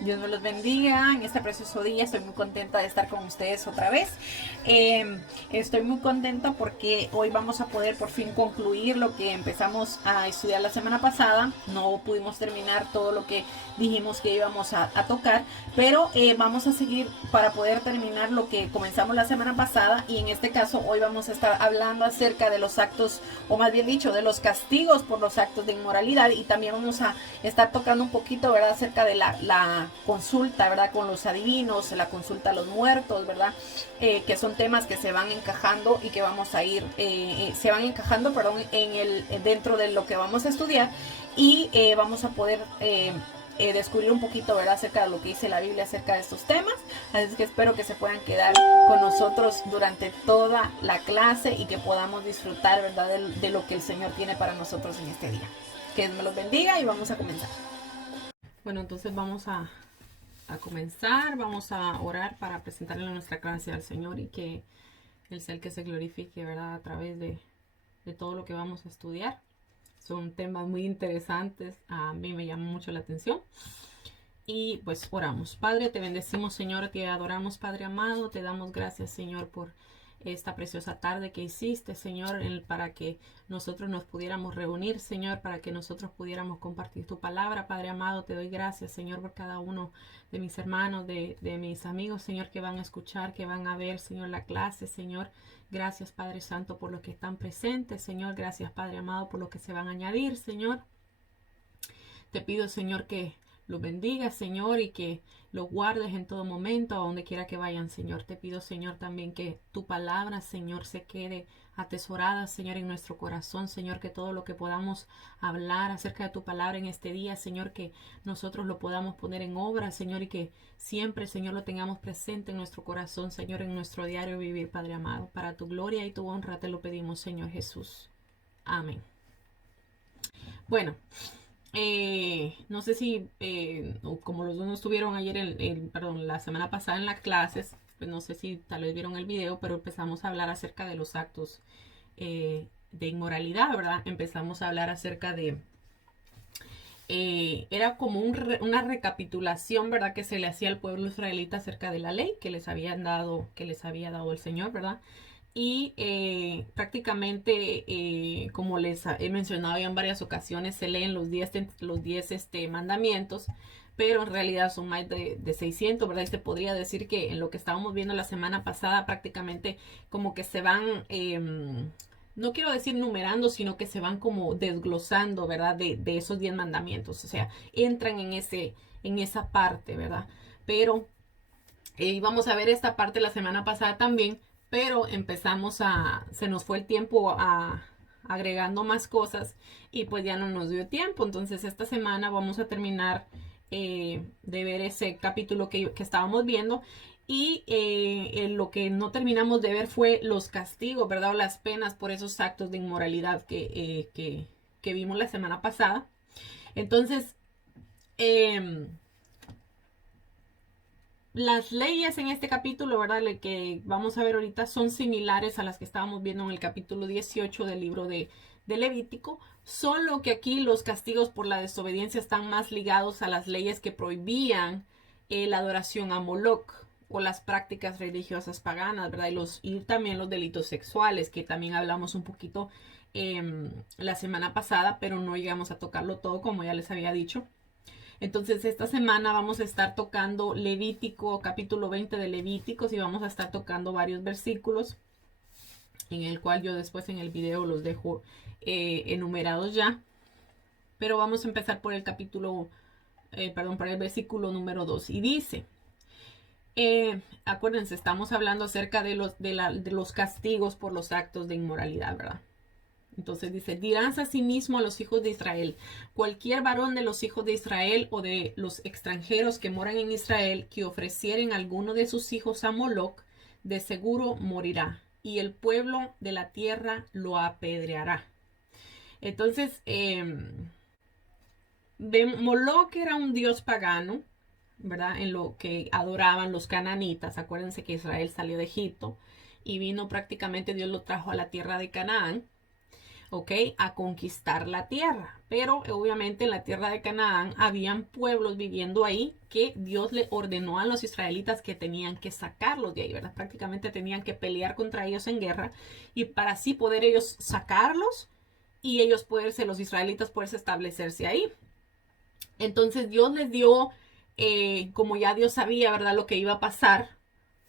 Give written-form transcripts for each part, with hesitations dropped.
Dios me los bendiga en este precioso día. Estoy muy contenta de estar con ustedes otra vez. Estoy muy contenta porque hoy vamos a poder por fin concluir lo que empezamos a estudiar la semana pasada. No pudimos terminar todo lo que dijimos que íbamos a tocar, pero vamos a seguir para poder terminar lo que comenzamos la semana pasada. Y en este caso hoy vamos a estar hablando acerca de los actos, o más bien dicho, de los castigos por los actos de inmoralidad. Y también vamos a estar tocando un poquito, ¿verdad?, acerca de la consulta, ¿verdad?, con los adivinos, la consulta a los muertos, ¿verdad?, que son temas que se van encajando y que vamos a ir, se van encajando, perdón, dentro de lo que vamos a estudiar. Y vamos a poder descubrir un poquito, ¿verdad?, acerca de lo que dice la Biblia acerca de estos temas. Así que espero que se puedan quedar con nosotros durante toda la clase y que podamos disfrutar, ¿verdad?, de lo que el Señor tiene para nosotros en este día. Que Dios me los bendiga y vamos a comenzar. Bueno, entonces vamos a comenzar, vamos a orar para presentarle nuestra gracia al Señor y que Él sea el que se glorifique, ¿verdad?, a través de todo lo que vamos a estudiar. Son temas muy interesantes, a mí me llama mucho la atención. Y pues oramos. Padre, te bendecimos, Señor, te adoramos, Padre amado, te damos gracias, Señor, por esta preciosa tarde que hiciste, Señor, para que nosotros nos pudiéramos reunir, Señor, para que nosotros pudiéramos compartir tu palabra. Padre amado, te doy gracias, Señor, por cada uno de mis hermanos, de mis amigos, Señor, que van a escuchar, que van a ver, Señor, la clase, Señor. Gracias, Padre Santo, por los que están presentes, Señor. Gracias, Padre amado, por los que se van a añadir, Señor. Te pido, Señor, que los bendiga, Señor, y que los guardes en todo momento, a donde quiera que vayan, Señor. Te pido, Señor, también que tu palabra, Señor, se quede atesorada, Señor, en nuestro corazón, Señor, que todo lo que podamos hablar acerca de tu palabra en este día, Señor, que nosotros lo podamos poner en obra, Señor, y que siempre, Señor, lo tengamos presente en nuestro corazón, Señor, en nuestro diario vivir, Padre amado. Para tu gloria y tu honra te lo pedimos, Señor Jesús. Amén. Bueno, no sé si, como los dos no estuvieron ayer, perdón, la semana pasada en las clases, pues no sé si tal vez vieron el video, pero empezamos a hablar acerca de los actos de inmoralidad, ¿verdad? Empezamos a hablar acerca de, era como una recapitulación, ¿verdad?, que se le hacía al pueblo israelita acerca de la ley que les había dado el Señor, ¿verdad? Y prácticamente, como les he mencionado ya en varias ocasiones, se leen los 10 mandamientos, pero en realidad son más de 600, ¿verdad? Y se podría decir que en lo que estábamos viendo la semana pasada, prácticamente como que se van, no quiero decir numerando, sino que se van como desglosando, ¿verdad? De esos 10 mandamientos, o sea, entran en esa parte, ¿verdad? Pero íbamos a ver esta parte la semana pasada también, pero se nos fue el tiempo agregando más cosas y pues ya no nos dio tiempo. Entonces esta semana vamos a terminar de ver ese capítulo que estábamos viendo. Y lo que no terminamos de ver fue los castigos, ¿verdad? O las penas por esos actos de inmoralidad que vimos la semana pasada. Entonces, las leyes en este capítulo, ¿verdad?, el que vamos a ver ahorita, son similares a las que estábamos viendo en el capítulo 18 del libro de Levítico, solo que aquí los castigos por la desobediencia están más ligados a las leyes que prohibían la adoración a Moloch o las prácticas religiosas paganas, ¿verdad? Y también los delitos sexuales, que también hablamos un poquito la semana pasada, pero no llegamos a tocarlo todo, como ya les había dicho. Entonces esta semana vamos a estar tocando Levítico, capítulo 20 de Levíticos, y vamos a estar tocando varios versículos, en el cual yo después en el video los dejo enumerados ya. Pero vamos a empezar por el por el versículo número 2. Y dice, acuérdense, estamos hablando acerca de los castigos por los actos de inmoralidad, ¿verdad? Entonces dice, dirás a sí mismo a los hijos de Israel, cualquier varón de los hijos de Israel o de los extranjeros que moran en Israel que ofrecieren alguno de sus hijos a Moloch, de seguro morirá, y el pueblo de la tierra lo apedreará. Entonces, Moloch era un dios pagano, ¿verdad? En lo que adoraban los cananitas. Acuérdense que Israel salió de Egipto y vino prácticamente, Dios lo trajo a la tierra de Canaán. ¿ok? A conquistar la tierra. Pero obviamente en la tierra de Canaán habían pueblos viviendo ahí que Dios le ordenó a los israelitas que tenían que sacarlos de ahí, ¿verdad? Prácticamente tenían que pelear contra ellos en guerra y para así poder ellos sacarlos y ellos poderse, los israelitas poderse establecerse ahí. Entonces Dios les dio, como ya Dios sabía, ¿verdad? Lo que iba a pasar,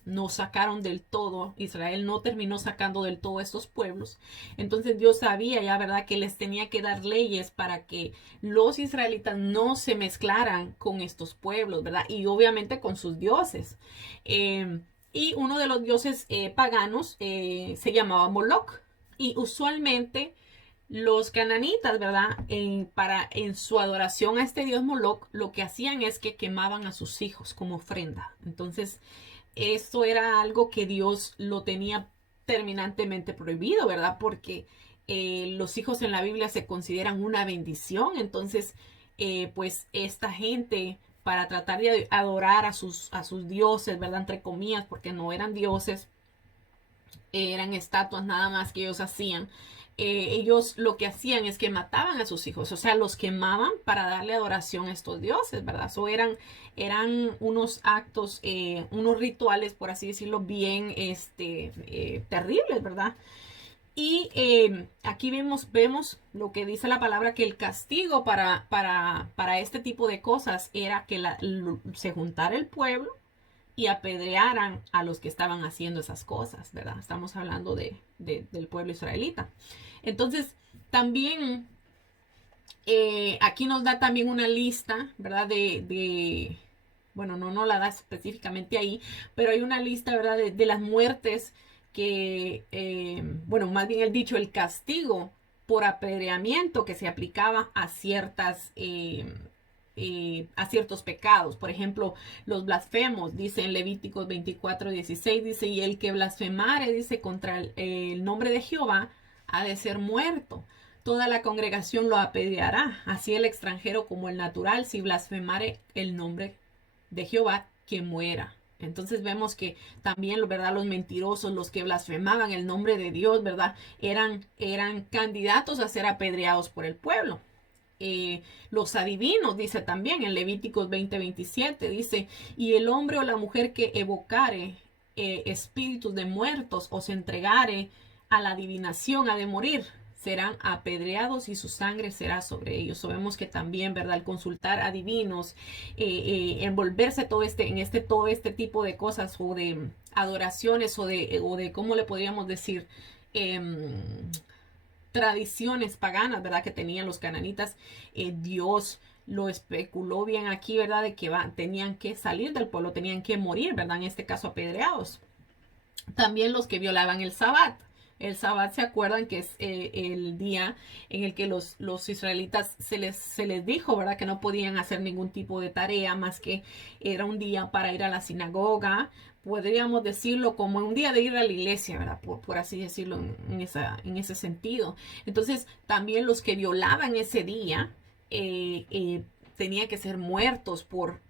no sacaron del todo, Israel no terminó sacando del todo estos pueblos. Entonces Dios sabía ya, ¿verdad?, que les tenía que dar leyes para que los israelitas no se mezclaran con estos pueblos, ¿verdad? Y obviamente con sus dioses. Y uno de los dioses paganos se llamaba Moloch. Y usualmente los cananitas, ¿verdad? En su adoración a este dios Moloch, lo que hacían es que quemaban a sus hijos como ofrenda. Entonces, esto era algo que Dios lo tenía terminantemente prohibido, ¿verdad? Porque los hijos en la Biblia se consideran una bendición. Entonces, pues esta gente, para tratar de adorar a sus dioses, ¿verdad? Entre comillas, porque no eran dioses, eran estatuas nada más que ellos hacían. Ellos lo que hacían es que mataban a sus hijos, o sea, los quemaban para darle adoración a estos dioses, ¿verdad? Eran unos actos, unos rituales, por así decirlo, bien terribles, ¿verdad? Y aquí vemos lo que dice la palabra, que el castigo para este tipo de cosas era que se juntara el pueblo y apedrearan a los que estaban haciendo esas cosas, ¿verdad? Estamos hablando del pueblo israelita. Entonces, también aquí nos da también una lista, ¿verdad? Bueno, no la da específicamente ahí, pero hay una lista, ¿verdad? De las muertes que, bueno, más bien el dicho, el castigo por apedreamiento que se aplicaba a ciertos pecados. Por ejemplo, los blasfemos, dice en Levíticos 24:16, dice, y el que blasfemare, dice, contra el nombre de Jehová, ha de ser muerto. Toda la congregación lo apedreará, así el extranjero como el natural, si blasfemare el nombre de Jehová, que muera. Entonces vemos que también, ¿verdad?, los mentirosos, los que blasfemaban el nombre de Dios, ¿verdad?, eran candidatos a ser apedreados por el pueblo. Los adivinos, dice también en Levíticos 20:27, dice, y el hombre o la mujer que evocare espíritus de muertos o se entregare a la adivinación, ha de morir, serán apedreados y su sangre será sobre ellos. Sabemos que también, ¿verdad?, al consultar adivinos, envolverse todo este tipo de cosas o de adoraciones o de ¿cómo le podríamos decir? Tradiciones paganas, ¿verdad?, que tenían los cananitas. Dios lo especuló bien aquí, ¿verdad?, de que tenían que salir del pueblo, tenían que morir, ¿verdad?, en este caso apedreados. También los que violaban el sabbat. El sabbat, ¿se acuerdan que es el día en el que los israelitas se les dijo, ¿verdad?, que no podían hacer ningún tipo de tarea más que era un día para ir a la sinagoga? Podríamos decirlo como un día de ir a la iglesia, ¿verdad? Por así decirlo en ese sentido. Entonces, también los que violaban ese día tenían que ser muertos por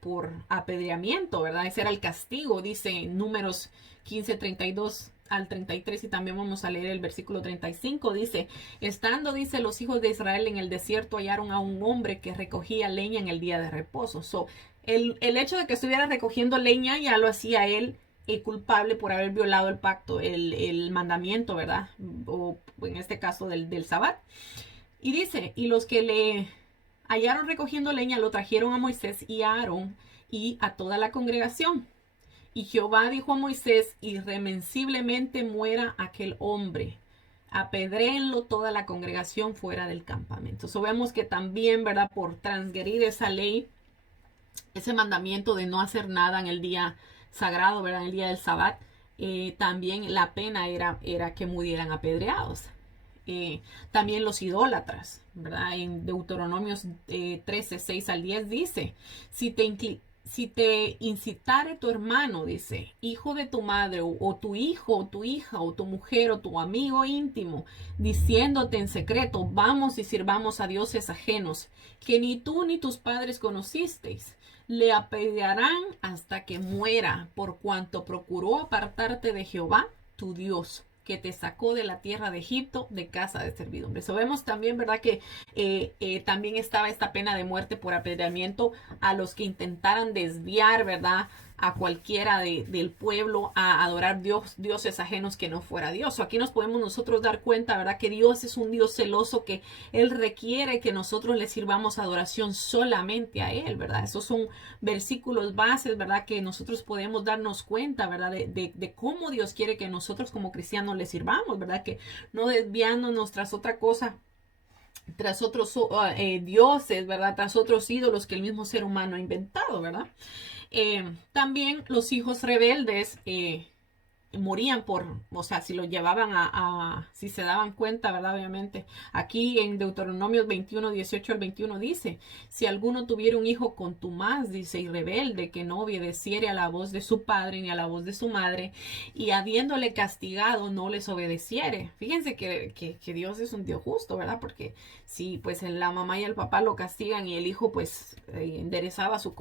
apedreamiento, ¿verdad? Ese era el castigo, dice en Números 15:32 al 33, y también vamos a leer el versículo 35, dice, estando, dice, los hijos de Israel en el desierto, hallaron a un hombre que recogía leña en el día de reposo. El hecho de que estuviera recogiendo leña ya lo hacía él culpable por haber violado el pacto, el mandamiento, ¿verdad? O en este caso del Sabbat. Y dice, y los que le hallaron recogiendo leña lo trajeron a Moisés y a Aarón y a toda la congregación. Y Jehová dijo a Moisés, irremensiblemente muera aquel hombre. Apedréenlo toda la congregación fuera del campamento. Vemos que también, ¿verdad?, por transgredir esa ley, ese mandamiento de no hacer nada en el día sagrado, ¿verdad?, en el día del Sabbat, también la pena era que murieran apedreados. También los idólatras, ¿verdad? En Deuteronomios 13:6-10 dice, si te incitare tu hermano, dice, hijo de tu madre, o tu hijo, o tu hija, o tu mujer, o tu amigo íntimo, diciéndote en secreto, vamos y sirvamos a dioses ajenos, que ni tú ni tus padres conocisteis, le apedrearán hasta que muera, por cuanto procuró apartarte de Jehová, tu Dios, que te sacó de la tierra de Egipto, de casa de servidumbre. So, vemos también, ¿verdad? Que también estaba esta pena de muerte por apedreamiento a los que intentaran desviar, ¿verdad? A cualquiera del pueblo a adorar dioses ajenos que no fuera Dios. So, aquí nos podemos nosotros dar cuenta, ¿verdad? Que Dios es un Dios celoso, que Él requiere que nosotros le sirvamos adoración solamente a Él, ¿verdad? Esos son versículos bases, ¿verdad? Que nosotros podemos darnos cuenta, ¿verdad? De cómo Dios quiere que nosotros como cristianos le sirvamos, ¿verdad? Que no desviándonos tras otra cosa, tras otros dioses, ¿verdad? Tras otros ídolos que el mismo ser humano ha inventado, ¿verdad? También los hijos rebeldes morían o sea, si lo llevaban si se daban cuenta, ¿verdad? Obviamente. Aquí en Deuteronomios 21, 18 al 21 dice, si alguno tuviera un hijo contumaz, dice, y rebelde, que no obedeciere a la voz de su padre ni a la voz de su madre, y habiéndole castigado, no les obedeciere. Fíjense que Dios es un Dios justo, ¿verdad? Porque si pues la mamá y el papá lo castigan y el hijo pues enderezaba su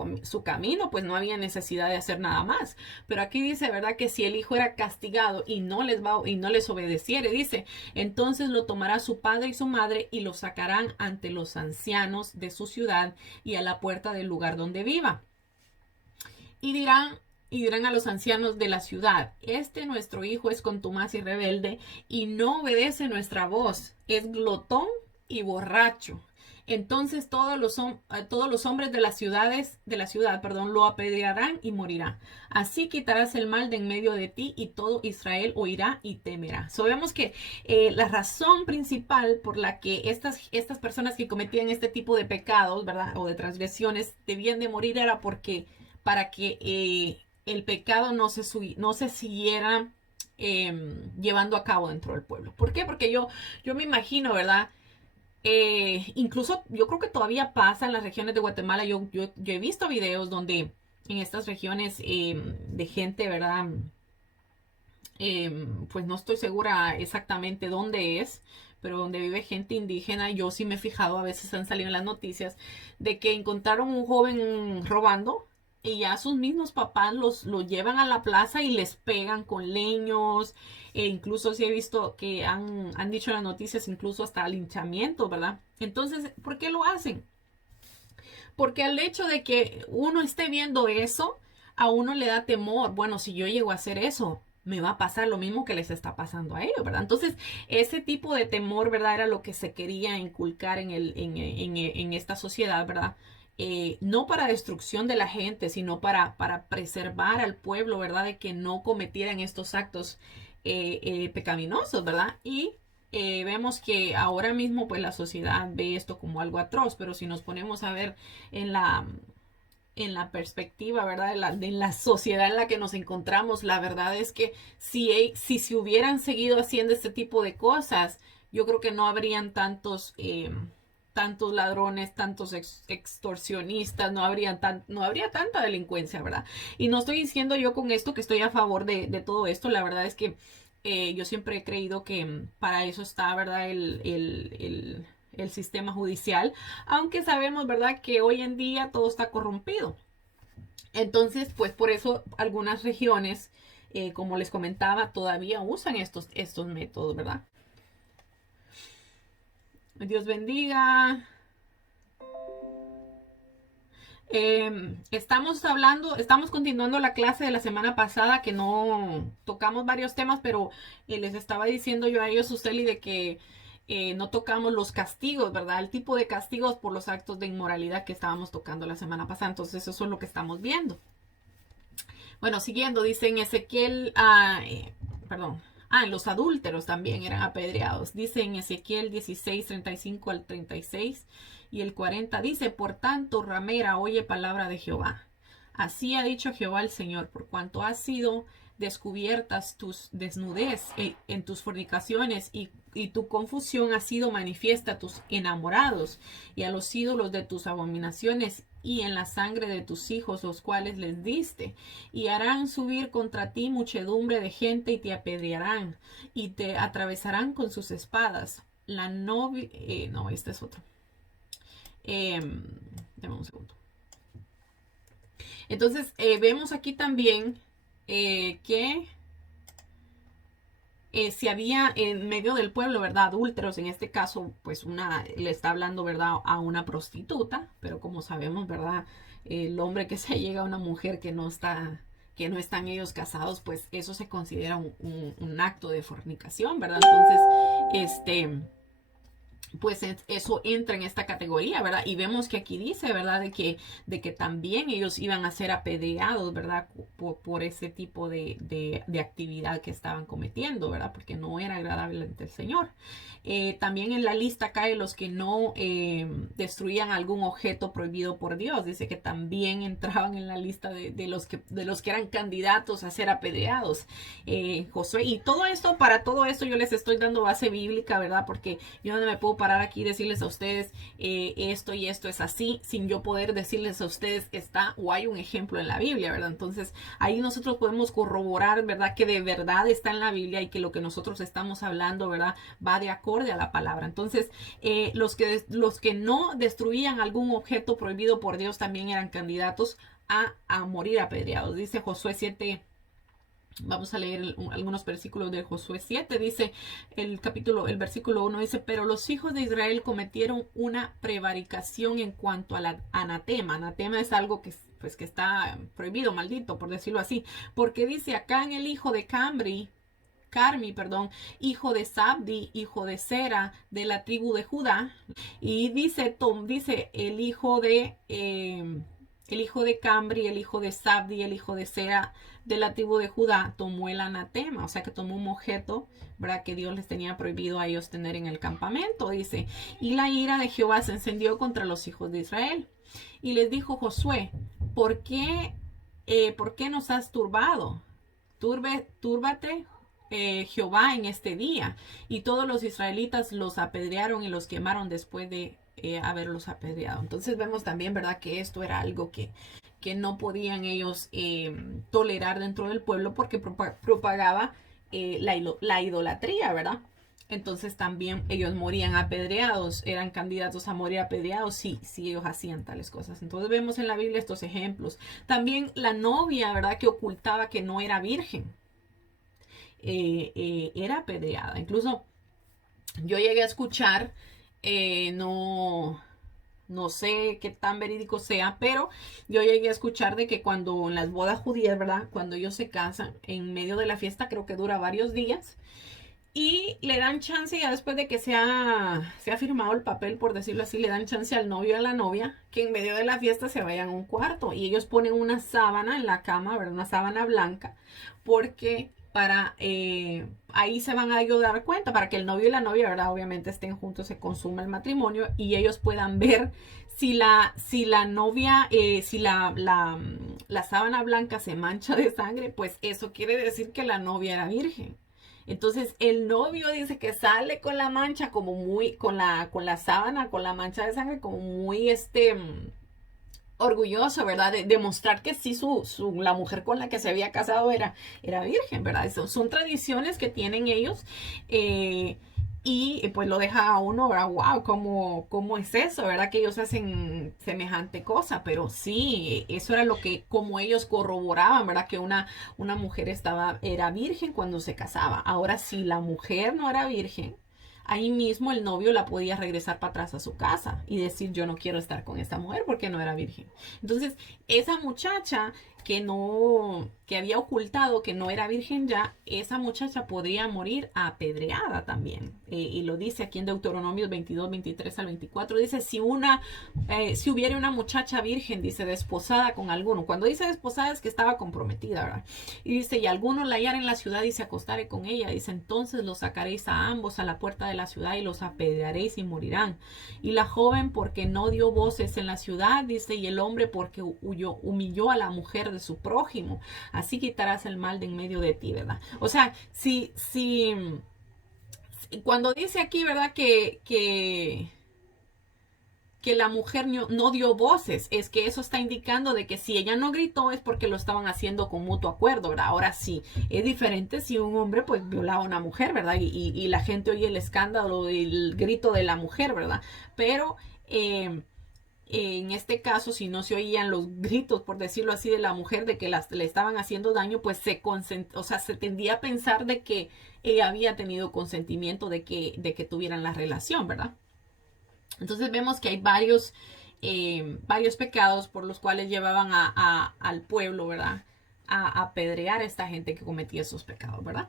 camino, pues no había necesidad de hacer nada más. Pero aquí dice, ¿verdad? Que si el hijo era castigado y no les obedeciere, dice, entonces lo tomará su padre y su madre y lo sacarán ante los ancianos de su ciudad y a la puerta del lugar donde viva. Y dirán a los ancianos de la ciudad, nuestro hijo es contumaz y rebelde y no obedece nuestra voz, es glotón y borracho. Entonces todos los hombres de la ciudad, lo apedrearán y morirá. Así quitarás el mal de en medio de ti y todo Israel oirá y temerá. Sabemos que la razón principal por la que estas personas que cometían este tipo de pecados, ¿verdad? O de transgresiones debían de morir era para que el pecado no se siguiera llevando a cabo dentro del pueblo. ¿Por qué? Porque yo me imagino, ¿verdad? Incluso yo creo que todavía pasa en las regiones de Guatemala. Yo he visto videos donde en estas regiones de gente, ¿verdad? Pues no estoy segura exactamente dónde es, pero donde vive gente indígena. Yo sí me he fijado, a veces han salido en las noticias, de que encontraron un joven robando y ya sus mismos papás lo llevan a la plaza y les pegan con leños. E incluso sí he visto que han dicho en las noticias incluso hasta linchamiento, ¿verdad? Entonces, ¿por qué lo hacen? Porque al hecho de que uno esté viendo eso, a uno le da temor. Bueno, si yo llego a hacer eso, me va a pasar lo mismo que les está pasando a ellos, ¿verdad? Entonces, ese tipo de temor, ¿verdad? Era lo que se quería inculcar en esta sociedad, ¿verdad? No para destrucción de la gente, sino para preservar al pueblo, ¿verdad? De que no cometieran estos actos pecaminosos, ¿verdad? Y vemos que ahora mismo pues la sociedad ve esto como algo atroz, pero si nos ponemos a ver en la perspectiva, ¿verdad? De la sociedad en la que nos encontramos, la verdad es que si se hubieran seguido haciendo este tipo de cosas, yo creo que no habrían tantos ladrones, tantos extorsionistas, no habría tanta delincuencia, ¿verdad? Y no estoy diciendo yo con esto que estoy a favor de todo esto, la verdad es que yo siempre he creído que para eso está, ¿verdad? El sistema judicial, aunque sabemos, ¿verdad? Que hoy en día todo está corrompido. Entonces, pues por eso algunas regiones, como les comentaba, todavía usan estos métodos, ¿verdad? Dios bendiga. Estamos continuando la clase de la semana pasada que no tocamos varios temas, pero les estaba diciendo yo a ellos, Suseli, de que no tocamos los castigos, ¿verdad? El tipo de castigos por los actos de inmoralidad que estábamos tocando la semana pasada. Entonces eso es lo que estamos viendo. Bueno, siguiendo, dice en Ezequiel, perdón. Los adúlteros también eran apedreados. Dice en Ezequiel 16, 35 al 36 y el 40. Dice, por tanto, ramera, oye palabra de Jehová. Así ha dicho Jehová el Señor, por cuanto has sido descubiertas tus desnudez en tus fornicaciones y tu confusión ha sido manifiesta a tus enamorados y a los ídolos de tus abominaciones y en la sangre de tus hijos, los cuales les diste, y harán subir contra ti muchedumbre de gente y te apedrearán y te atravesarán con sus espadas. La novia, no, este es otro. Dame un segundo. Entonces, vemos aquí también que si había en medio del pueblo, ¿verdad? Adúlteros, en este caso, pues le está hablando, ¿verdad? A una prostituta, pero como sabemos, ¿verdad? El hombre que se llega a una mujer que no están ellos casados, pues eso se considera un acto de fornicación, ¿verdad? Entonces, pues eso entra en esta categoría, ¿verdad? Y vemos que aquí dice, ¿verdad? De que también ellos iban a ser apedreados, ¿verdad? Por ese tipo de actividad que estaban cometiendo, ¿verdad? Porque no era agradable ante el Señor. También en la lista cae los que no destruían algún objeto prohibido por Dios. Dice que también entraban en la lista de los que eran candidatos a ser apedreados. Josué, y para todo esto yo les estoy dando base bíblica, ¿verdad? Porque yo no me puedo parar aquí y decirles a ustedes esto y esto es así, sin yo poder decirles a ustedes está o hay un ejemplo en la Biblia, ¿verdad? Entonces ahí nosotros podemos corroborar, ¿verdad? Que de verdad está en la Biblia y que lo que nosotros estamos hablando, ¿verdad? Va de acorde a la palabra. Entonces los que no destruían algún objeto prohibido por Dios también eran candidatos a morir apedreados. Dice Josué 7. Vamos a leer algunos versículos de Josué 7. Dice el versículo 1 dice, pero los hijos de Israel cometieron una prevaricación en cuanto al anatema. Anatema es algo que está prohibido, maldito, por decirlo así. Porque dice acá en el hijo de Carmi, hijo de Sabdi, hijo de Sera, de la tribu de Judá. Y dice el hijo de Cambri, el hijo de Sabdi, el hijo de Sera de la tribu de Judá, tomó el anatema, o sea que tomó un objeto, ¿verdad? Que Dios les tenía prohibido a ellos tener en el campamento, dice. Y la ira de Jehová se encendió contra los hijos de Israel. Y les dijo Josué, ¿por qué nos has turbado? Túrbate Jehová en este día. Y todos los israelitas los apedrearon y los quemaron después de haberlos apedreado. Entonces vemos también, ¿verdad? Que esto era algo que no podían ellos tolerar dentro del pueblo porque propagaba la idolatría, ¿verdad? Entonces también ellos morían apedreados, eran candidatos a morir apedreados si ellos hacían tales cosas. Entonces vemos en la Biblia estos ejemplos. También la novia, ¿verdad? Que ocultaba que no era virgen, era apedreada. Incluso yo llegué a escuchar, no sé qué tan verídico sea, pero yo llegué a escuchar de que cuando en las bodas judías, ¿verdad? Cuando ellos se casan, en medio de la fiesta, creo que dura varios días, y le dan chance, ya después de que se ha firmado el papel, por decirlo así, le dan chance al novio y a la novia que en medio de la fiesta se vayan a un cuarto y ellos ponen una sábana en la cama, ¿verdad? Una sábana blanca, porque ahí se van a dar cuenta, para que el novio y la novia, ¿verdad? Obviamente estén juntos, se consuma el matrimonio y ellos puedan ver si la novia, si la sábana blanca se mancha de sangre, pues eso quiere decir que la novia era virgen. Entonces el novio dice que sale con la mancha como muy, con la sábana, con la mancha de sangre, como muy orgulloso, ¿verdad? De demostrar que sí la mujer con la que se había casado era virgen, ¿verdad? Son tradiciones que tienen ellos. Y pues lo deja a uno, ¿verdad? Wow, ¿cómo es eso? ¿Verdad? Que ellos hacen semejante cosa, pero sí, eso era lo que, como ellos corroboraban, ¿verdad? Que una mujer era virgen cuando se casaba. Ahora, si la mujer no era virgen, ahí mismo el novio la podía regresar para atrás a su casa y decir, yo no quiero estar con esta mujer porque no era virgen. Entonces, esa muchacha que había ocultado que no era virgen ya, esa muchacha podría morir apedreada también. Y lo dice aquí en Deuteronomio 22, 23 al 24. Dice, si hubiera una muchacha virgen, dice, desposada con alguno. Cuando dice desposada es que estaba comprometida, ¿verdad? Y dice, y alguno la hallara en la ciudad y se acostare con ella. Dice, entonces los sacaréis a ambos a la puerta de la ciudad y los apedrearéis y morirán. Y la joven porque no dio voces en la ciudad, dice, y el hombre porque humilló a la mujer de su prójimo. Así quitarás el mal de en medio de ti, ¿verdad? O sea, si cuando dice aquí, ¿verdad? Que la mujer no dio voces, es que eso está indicando de que si ella no gritó es porque lo estaban haciendo con mutuo acuerdo, ¿verdad? Ahora sí, es diferente si un hombre pues violaba a una mujer, ¿verdad? Y la gente oye el escándalo, el grito de la mujer, ¿verdad? Pero en este caso, si no se oían los gritos, por decirlo así, de la mujer de que le estaban haciendo daño, pues se tendía a pensar de que ella había tenido consentimiento de que tuvieran la relación, ¿verdad? Entonces vemos que hay varios pecados por los cuales llevaban al pueblo, ¿verdad? A apedrear a esta gente que cometía esos pecados, ¿verdad?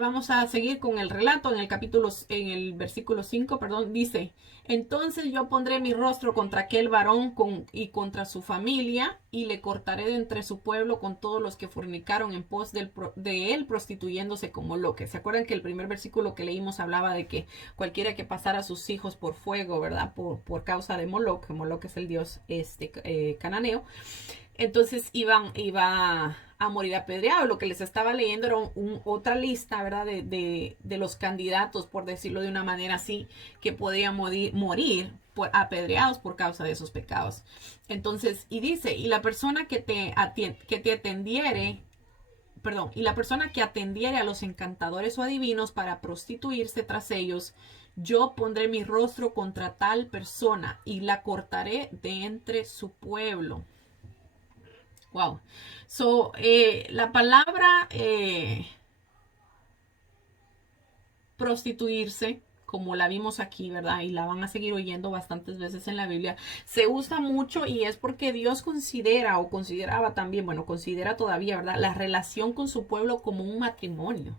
Vamos a seguir con el relato en el versículo 5, perdón, dice, entonces yo pondré mi rostro contra aquel varón y contra su familia y le cortaré de entre su pueblo con todos los que fornicaron en pos de él prostituyéndose como loques. ¿Se acuerdan que el primer versículo que leímos hablaba de que cualquiera que pasara a sus hijos por fuego, ¿verdad? Por causa de Moloch, que Moloch es el dios cananeo. Entonces iba a morir apedreado. Lo que les estaba leyendo era otra lista, ¿verdad? De los candidatos, por decirlo de una manera así, que podían morir apedreados por causa de esos pecados. Entonces, y dice, y la persona que te atendiere, perdón, y la persona que atendiere a los encantadores o adivinos para prostituirse tras ellos, yo pondré mi rostro contra tal persona y la cortaré de entre su pueblo. Wow. So, la palabra prostituirse, como la vimos aquí, ¿verdad? Y la van a seguir oyendo bastantes veces en la Biblia, se usa mucho y es porque Dios considera o consideraba también, bueno, considera todavía, ¿verdad? La relación con su pueblo como un matrimonio.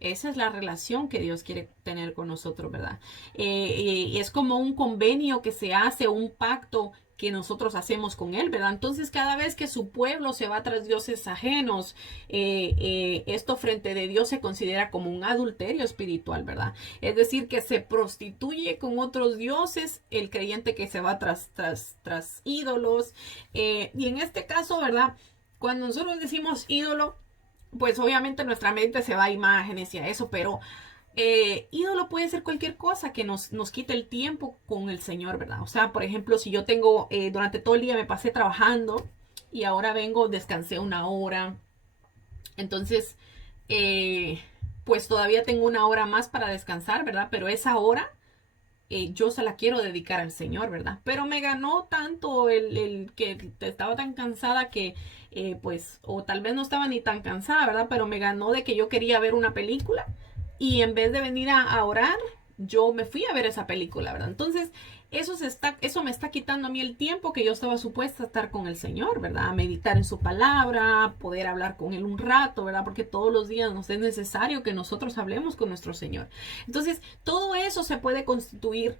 Esa es la relación que Dios quiere tener con nosotros, ¿verdad? Es como un convenio que se hace, un pacto que nosotros hacemos con Él, ¿verdad? Entonces, cada vez que su pueblo se va tras dioses ajenos, esto frente de Dios se considera como un adulterio espiritual, ¿verdad? Es decir, que se prostituye con otros dioses, el creyente que se va tras ídolos. Y en este caso, ¿verdad? Cuando nosotros decimos ídolo, pues obviamente nuestra mente se va a imágenes y a eso, pero ídolo puede ser cualquier cosa que nos quite el tiempo con el Señor, ¿verdad? O sea, por ejemplo, si yo tengo, durante todo el día me pasé trabajando y ahora vengo, descansé una hora, entonces, pues todavía tengo una hora más para descansar, ¿verdad? Pero esa hora yo se la quiero dedicar al Señor, ¿verdad? Pero me ganó tanto el que estaba tan cansada que, pues, o tal vez no estaba ni tan cansada, ¿verdad? Pero me ganó de que yo quería ver una película y en vez de venir a orar, yo me fui a ver esa película, ¿verdad? Entonces, eso me está quitando a mí el tiempo que yo estaba supuesta a estar con el Señor, ¿verdad? A meditar en su palabra, poder hablar con Él un rato, ¿verdad? Porque todos los días nos es necesario que nosotros hablemos con nuestro Señor. Entonces, todo eso se puede constituir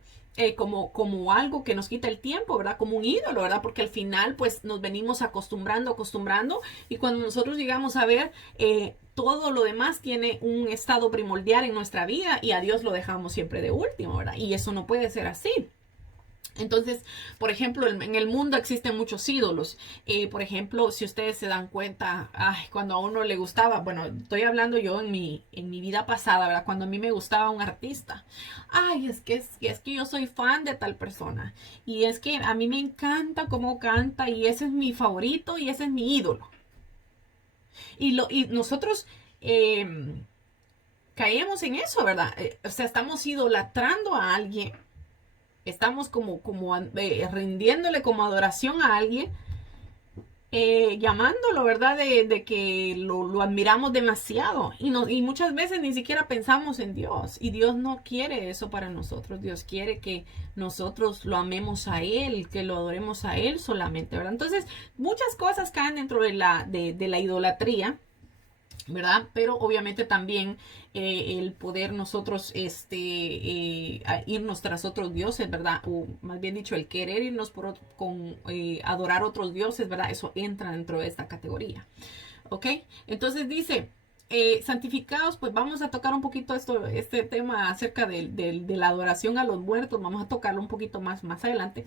como algo que nos quita el tiempo, ¿verdad? Como un ídolo, ¿verdad? Porque al final, pues, nos venimos acostumbrando, y cuando nosotros llegamos a ver, todo lo demás tiene un estado primordial en nuestra vida y a Dios lo dejamos siempre de último, ¿verdad? Y eso no puede ser así. Entonces, por ejemplo, en el mundo existen muchos ídolos. Por ejemplo, si ustedes se dan cuenta, cuando a uno le gustaba, bueno, estoy hablando yo en mi vida pasada, ¿verdad? Cuando a mí me gustaba un artista. Es que yo soy fan de tal persona. Y es que a mí me encanta cómo canta y ese es mi favorito y ese es mi ídolo. Y nosotros caemos en eso, ¿verdad? O sea, estamos idolatrando a alguien. Estamos como rindiéndole como adoración a alguien, llamándolo, ¿verdad? De que lo admiramos demasiado y muchas veces ni siquiera pensamos en Dios y Dios no quiere eso para nosotros. Dios quiere que nosotros lo amemos a Él, que lo adoremos a Él solamente, ¿verdad? Entonces, muchas cosas caen dentro de la idolatría, ¿verdad? Pero obviamente también el poder nosotros irnos tras otros dioses, ¿verdad? O más bien dicho, el querer irnos adorar otros dioses, ¿verdad? Eso entra dentro de esta categoría. ¿Ok? Entonces dice, santificados, pues vamos a tocar un poquito este tema acerca de la adoración a los muertos, vamos a tocarlo un poquito más adelante.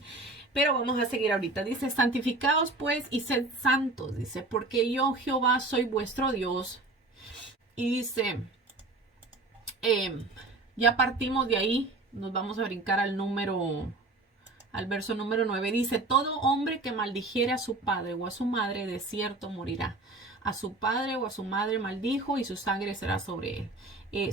Pero vamos a seguir ahorita. Dice, santificados pues y sed santos. Dice, porque yo Jehová soy vuestro Dios. Y dice, ya partimos de ahí, nos vamos a brincar al verso número 9. Dice, todo hombre que maldijere a su padre o a su madre, de cierto morirá. A su padre o a su madre maldijo y su sangre será sobre él.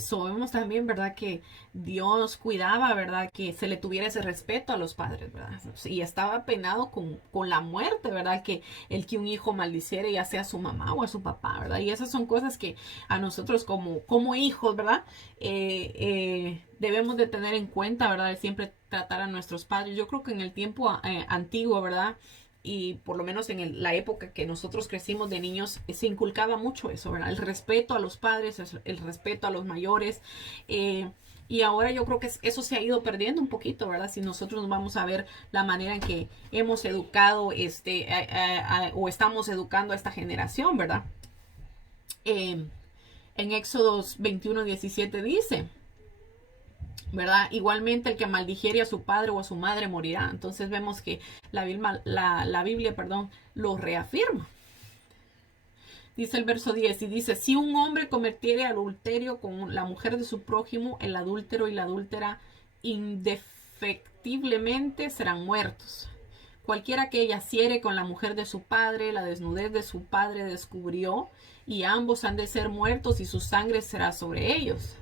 Sabemos también, ¿verdad? Que Dios cuidaba, ¿verdad? Que se le tuviera ese respeto a los padres, ¿verdad? Y estaba penado con la muerte, ¿verdad? Que el que un hijo maldiciera, ya sea a su mamá o a su papá, ¿verdad? Y esas son cosas que a nosotros como hijos, ¿verdad? Debemos de tener en cuenta, ¿verdad? De siempre tratar a nuestros padres. Yo creo que en el tiempo antiguo, ¿verdad? Y por lo menos en la época que nosotros crecimos de niños, se inculcaba mucho eso, ¿verdad? El respeto a los padres, el respeto a los mayores. Y ahora yo creo que eso se ha ido perdiendo un poquito, ¿verdad? Si nosotros nos vamos a ver la manera en que hemos educado o estamos educando a esta generación, ¿verdad? En Éxodos 21:17 dice, ¿verdad? Igualmente el que maldijere a su padre o a su madre morirá. Entonces vemos que la Biblia, perdón, lo reafirma. Dice el verso 10 y dice, si un hombre cometiere adulterio con la mujer de su prójimo, el adúltero y la adúltera indefectiblemente serán muertos. Cualquiera que yaciere con la mujer de su padre, la desnudez de su padre descubrió, y ambos han de ser muertos y su sangre será sobre ellos.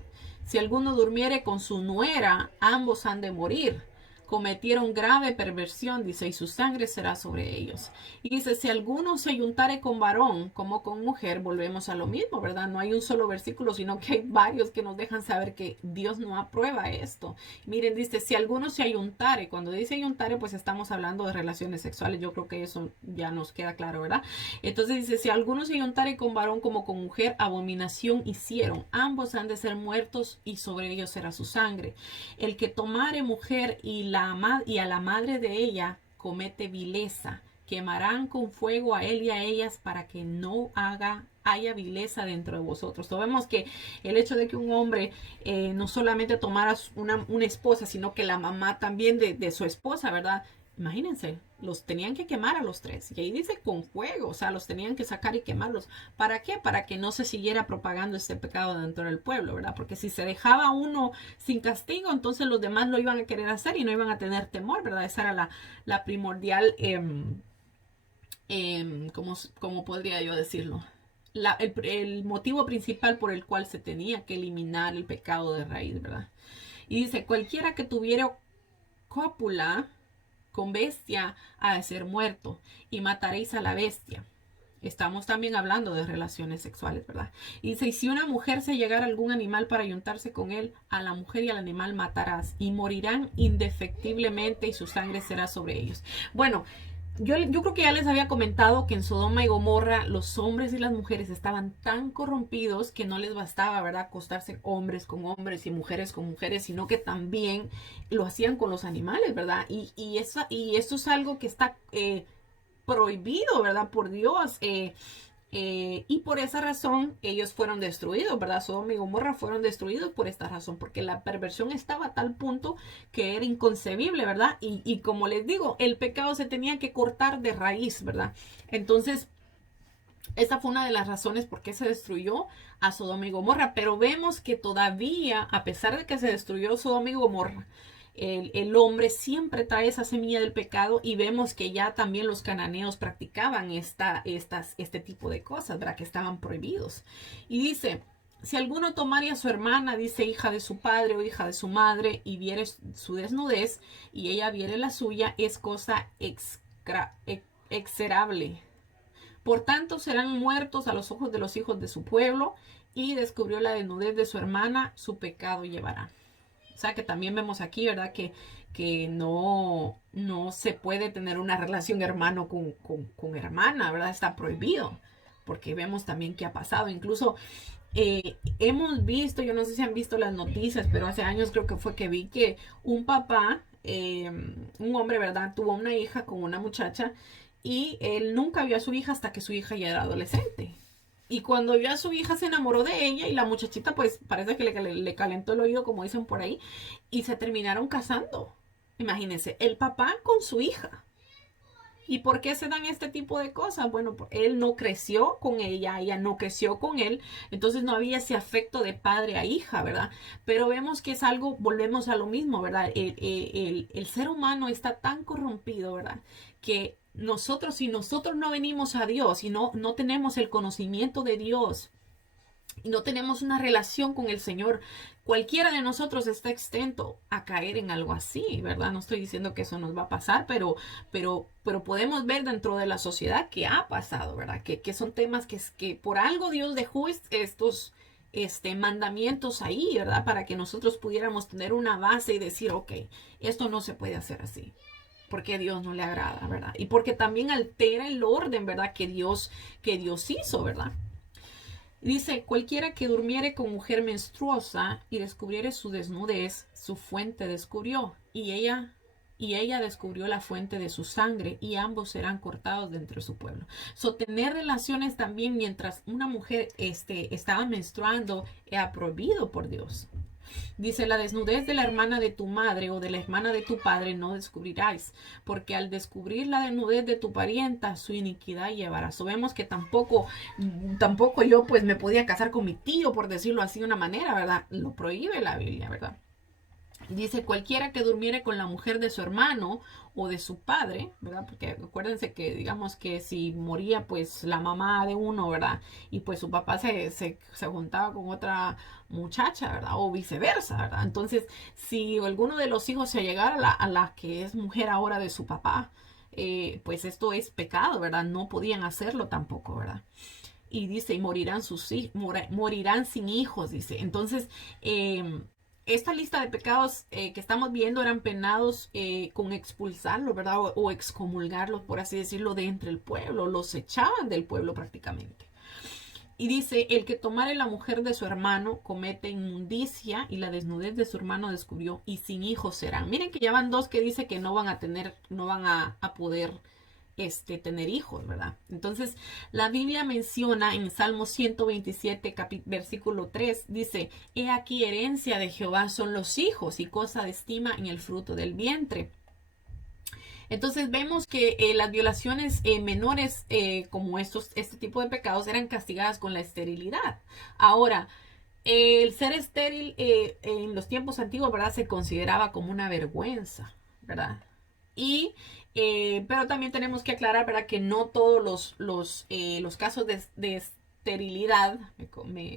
Si alguno durmiere con su nuera, ambos han de morir. Cometieron grave perversión, dice, y su sangre será sobre ellos. Y dice, si alguno se ayuntare con varón como con mujer, volvemos a lo mismo, ¿verdad? No hay un solo versículo, sino que hay varios que nos dejan saber que Dios no aprueba esto. Miren, dice, si alguno se ayuntare, cuando dice ayuntare, pues estamos hablando de relaciones sexuales. Yo creo que eso ya nos queda claro, ¿verdad? Entonces dice, si alguno se ayuntare con varón como con mujer, abominación hicieron. Ambos han de ser muertos y sobre ellos será su sangre. El que tomare mujer y a la madre de ella comete vileza. Quemarán con fuego a él y a ellas para que no haya vileza dentro de vosotros. Entonces vemos que el hecho de que un hombre no solamente tomara una esposa, sino que la mamá también de su esposa, ¿verdad? Imagínense, los tenían que quemar a los tres. Y ahí dice con fuego, o sea, los tenían que sacar y quemarlos. ¿Para qué? Para que no se siguiera propagando este pecado dentro del pueblo, ¿verdad? Porque si se dejaba uno sin castigo, entonces los demás lo iban a querer hacer y no iban a tener temor, ¿verdad? Esa era la primordial, ¿cómo podría yo decirlo? El motivo principal por el cual se tenía que eliminar el pecado de raíz, ¿verdad? Y dice, cualquiera que tuviera cópula con bestia ha de ser muerto, y mataréis a la bestia. Estamos también hablando de relaciones sexuales, ¿verdad? Y dice, y si una mujer se llegara a algún animal para ayuntarse con él, a la mujer y al animal matarás, y morirán indefectiblemente, y su sangre será sobre ellos. Bueno, yo creo que ya les había comentado que en Sodoma y Gomorra los hombres y las mujeres estaban tan corrompidos que no les bastaba, ¿verdad?, acostarse hombres con hombres y mujeres con mujeres, sino que también lo hacían con los animales, ¿verdad? Y esto es algo que está prohibido, ¿verdad?, por Dios. Y por esa razón ellos fueron destruidos, ¿verdad? Sodoma y Gomorra fueron destruidos por esta razón, porque la perversión estaba a tal punto que era inconcebible, ¿verdad? Y como les digo, el pecado se tenía que cortar de raíz, ¿verdad? Entonces, esa fue una de las razones por qué se destruyó a Sodoma y Gomorra, pero vemos que todavía, a pesar de que se destruyó Sodoma y Gomorra, el hombre siempre trae esa semilla del pecado, y vemos que ya también los cananeos practicaban este tipo de cosas, ¿verdad?, que estaban prohibidos. Y dice, si alguno tomare a su hermana, dice, hija de su padre o hija de su madre, y viere su desnudez, y ella viere la suya, es cosa execrable. Por tanto serán muertos a los ojos de los hijos de su pueblo, y descubrió la desnudez de su hermana, su pecado llevará. O sea que también vemos aquí, ¿verdad?, que no se puede tener una relación hermano con hermana, ¿verdad? Está prohibido, porque vemos también qué ha pasado. Incluso hemos visto, yo no sé si han visto las noticias, pero hace años creo que fue que vi que un papá, un hombre, ¿verdad?, tuvo una hija con una muchacha, y él nunca vio a su hija hasta que su hija ya era adolescente. Y cuando vio a su hija se enamoró de ella, y la muchachita pues parece que le calentó el oído, como dicen por ahí, y se terminaron casando. Imagínense, el papá con su hija. ¿Y por qué se dan este tipo de cosas? Bueno, él no creció con ella no creció con él, entonces no había ese afecto de padre a hija, ¿verdad? Pero vemos que es algo, volvemos a lo mismo, ¿verdad? El ser humano está tan corrompido, ¿verdad?, que si nosotros no venimos a Dios y no tenemos el conocimiento de Dios, y no tenemos una relación con el Señor, cualquiera de nosotros está exento a caer en algo así, ¿verdad? No estoy diciendo que eso nos va a pasar, pero podemos ver dentro de la sociedad que ha pasado, ¿verdad? Que son temas que por algo Dios dejó estos mandamientos ahí, ¿verdad? Para que nosotros pudiéramos tener una base y decir, ok, esto no se puede hacer así. Porque a Dios no le agrada, ¿verdad? Y porque también altera el orden, ¿verdad? Que Dios hizo, ¿verdad? Dice, cualquiera que durmiere con mujer menstruosa y descubriere su desnudez, su fuente descubrió, y ella descubrió la fuente de su sangre, y ambos serán cortados de entre su pueblo. Tener relaciones también mientras una mujer estaba menstruando era prohibido por Dios. Dice, la desnudez de la hermana de tu madre o de la hermana de tu padre no descubrirás, porque al descubrir la desnudez de tu parienta, su iniquidad llevarás. Vemos que tampoco yo pues me podía casar con mi tío, por decirlo así de una manera, ¿verdad? Lo prohíbe la Biblia, ¿verdad? Dice, cualquiera que durmiere con la mujer de su hermano o de su padre, ¿verdad? Porque acuérdense que digamos que si moría pues la mamá de uno, ¿verdad? Y pues su papá se juntaba con otra muchacha, ¿verdad? O viceversa, ¿verdad? Entonces, si alguno de los hijos se llegara a la que es mujer ahora de su papá, pues esto es pecado, ¿verdad? No podían hacerlo tampoco, ¿verdad? Y dice, y morirán sin hijos, dice. Entonces, esta lista de pecados que estamos viendo eran penados con expulsarlos, ¿verdad? O excomulgarlos, por así decirlo, de entre el pueblo. Los echaban del pueblo prácticamente. Y dice, el que tomare la mujer de su hermano comete inmundicia y la desnudez de su hermano descubrió y sin hijos serán. Miren que ya van dos que dice que no van a poder tener hijos, ¿verdad? Entonces, la Biblia menciona en Salmo 127, versículo 3, dice, he aquí herencia de Jehová son los hijos y cosa de estima en el fruto del vientre. Entonces vemos que las violaciones menores como este tipo de pecados eran castigadas con la esterilidad. Ahora, el ser estéril en los tiempos antiguos, ¿verdad? Se consideraba como una vergüenza, ¿verdad? Y, pero también tenemos que aclarar, ¿verdad? Que no todos los casos de esterilidad,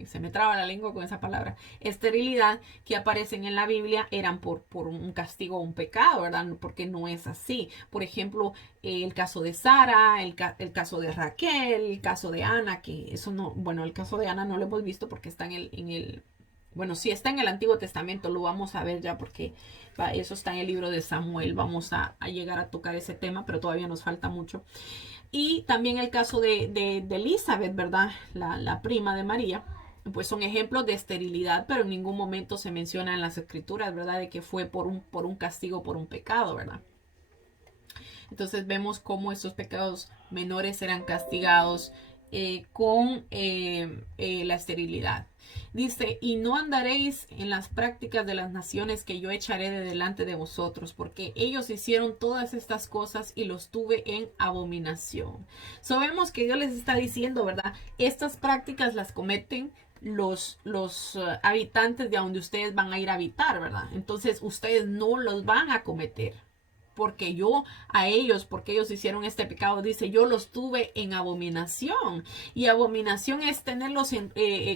se me traba la lengua con esa palabra, esterilidad que aparecen en la Biblia eran por un castigo o un pecado, ¿verdad? Porque no es así. Por ejemplo, el caso de Sara, el caso de Raquel, el caso de Ana, que eso no, bueno, el caso de Ana no lo hemos visto porque está bueno, sí está en el Antiguo Testamento, lo vamos a ver ya porque eso está en el libro de Samuel, vamos a llegar a tocar ese tema, pero todavía nos falta mucho. Y también el caso de Elizabeth, ¿verdad? La prima de María, pues son ejemplos de esterilidad, pero en ningún momento se menciona en las escrituras, ¿verdad? De que fue por un castigo, por un pecado, ¿verdad? Entonces vemos cómo estos pecados menores eran castigados con la esterilidad. Dice, y no andaréis en las prácticas de las naciones que yo echaré de delante de vosotros, porque ellos hicieron todas estas cosas y los tuve en abominación. Sabemos que Dios les está diciendo, ¿verdad? Estas prácticas las cometen los habitantes de donde ustedes van a ir a habitar, ¿verdad? Entonces ustedes no los van a cometer porque ellos hicieron este pecado, dice, yo los tuve en abominación. Y abominación es tenerlos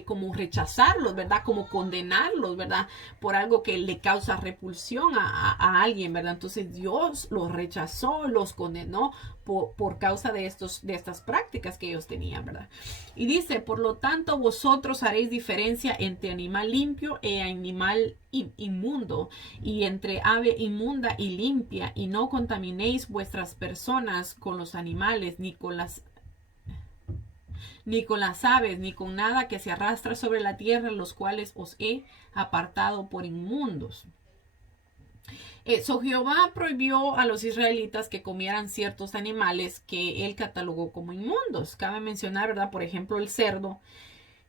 como rechazarlos, ¿verdad? Como condenarlos, ¿verdad? Por algo que le causa repulsión a alguien, ¿verdad? Entonces Dios los rechazó, los condenó por causa de estas prácticas que ellos tenían, ¿verdad? Y dice, por lo tanto, vosotros haréis diferencia entre animal limpio e animal inmundo, y entre ave inmunda y limpia, y no contaminéis vuestras personas con los animales, ni con las aves, ni con nada que se arrastra sobre la tierra, los cuales os he apartado por inmundos. Jehová prohibió a los israelitas que comieran ciertos animales que él catalogó como inmundos. Cabe mencionar, ¿verdad? Por ejemplo, el cerdo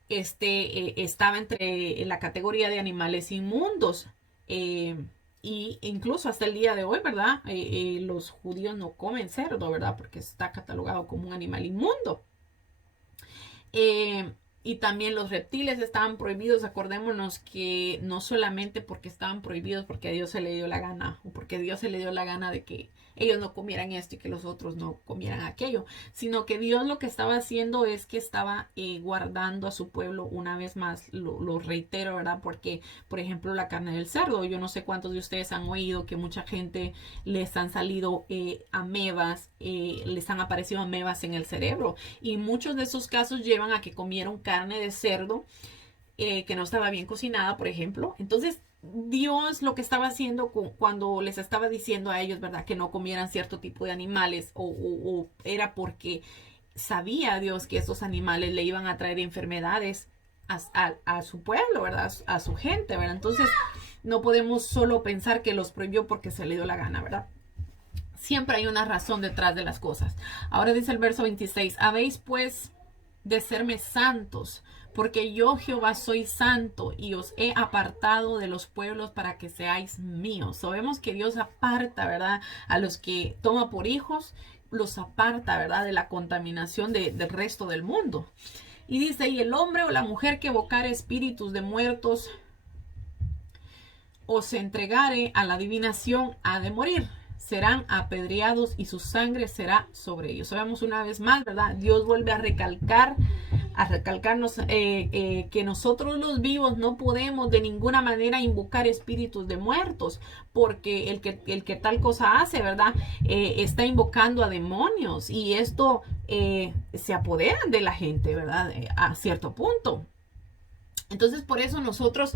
estaba entre la categoría de animales inmundos. Y incluso hasta el día de hoy, ¿verdad? Los judíos no comen cerdo, ¿verdad? Porque está catalogado como un animal inmundo. Y también los reptiles estaban prohibidos. Acordémonos que no solamente porque estaban prohibidos porque a Dios se le dio la gana o porque a Dios se le dio la gana de que ellos no comieran esto y que los otros no comieran aquello, sino que Dios lo que estaba haciendo es que estaba guardando a su pueblo una vez más, lo reitero, ¿verdad? Porque, por ejemplo, la carne del cerdo, yo no sé cuántos de ustedes han oído que mucha gente les han salido amebas, les han aparecido amebas en el cerebro, y muchos de esos casos llevan a que comieron carne de cerdo que no estaba bien cocinada, por ejemplo. Entonces, Dios lo que estaba haciendo cuando les estaba diciendo a ellos, ¿verdad?, que no comieran cierto tipo de animales, o era porque sabía Dios que esos animales le iban a traer enfermedades a su pueblo, ¿verdad? A su gente, ¿verdad? Entonces, no podemos solo pensar que los prohibió porque se le dio la gana, ¿verdad? Siempre hay una razón detrás de las cosas. Ahora dice el verso 26, habéis pues de serme santos, porque yo Jehová soy santo y os he apartado de los pueblos para que seáis míos. Sabemos que Dios aparta, ¿verdad?, a los que toma por hijos, los aparta, ¿verdad?, de la contaminación del resto del mundo. Y dice, y el hombre o la mujer que evocare espíritus de muertos o se entregare a la adivinación ha de morir. Serán apedreados y su sangre será sobre ellos. Sabemos una vez más, ¿verdad? Dios vuelve a recalcarnos que nosotros los vivos no podemos de ninguna manera invocar espíritus de muertos, porque el que tal cosa hace, ¿verdad?, está invocando a demonios, y esto se apoderan de la gente, ¿verdad?, a cierto punto. Entonces, por eso nosotros,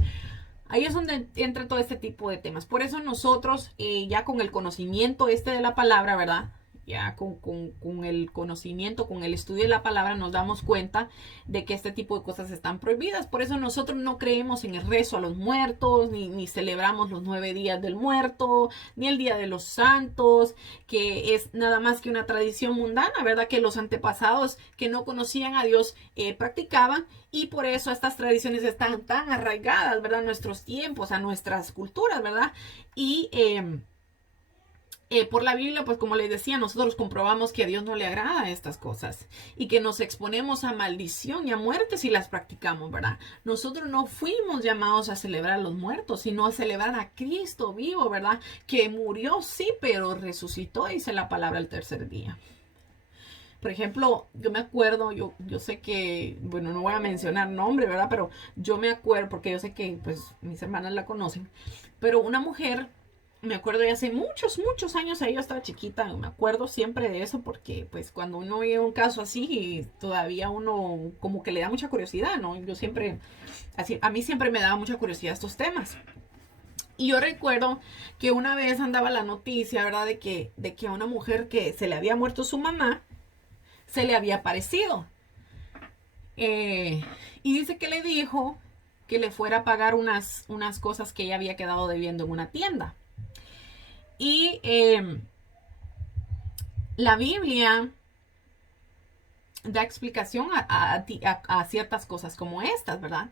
ahí es donde entra todo este tipo de temas. Por eso nosotros, ya con el conocimiento de la palabra, ¿verdad?, ya con el conocimiento, con el estudio de la palabra, nos damos cuenta de que este tipo de cosas están prohibidas. Por eso nosotros no creemos en el rezo a los muertos, ni celebramos los 9 días del muerto, ni el Día de los Santos, que es nada más que una tradición mundana, ¿verdad?, que los antepasados que no conocían a Dios practicaban, y por eso estas tradiciones están tan arraigadas, ¿verdad?, a nuestros tiempos, a nuestras culturas, ¿verdad? Y por la Biblia, pues como les decía, nosotros comprobamos que a Dios no le agrada estas cosas y que nos exponemos a maldición y a muerte si las practicamos, ¿verdad? Nosotros no fuimos llamados a celebrar a los muertos, sino a celebrar a Cristo vivo, ¿verdad? Que murió, sí, pero resucitó, dice la palabra, el tercer día. Por ejemplo, yo me acuerdo, yo sé que, bueno, no voy a mencionar nombre, ¿verdad? Pero yo me acuerdo, porque yo sé que pues mis hermanas la conocen, pero una mujer, me acuerdo de hace muchos, muchos años, ahí yo estaba chiquita, me acuerdo siempre de eso, porque pues cuando uno oye un caso así, todavía uno como que le da mucha curiosidad, ¿no? Yo siempre, así, a mí siempre me daba mucha curiosidad estos temas. Y yo recuerdo que una vez andaba la noticia, ¿verdad?, de que a una mujer que se le había muerto su mamá, se le había aparecido. Y dice que le dijo que le fuera a pagar unas cosas que ella había quedado debiendo en una tienda. Y la Biblia da explicación a ciertas cosas como estas, ¿verdad?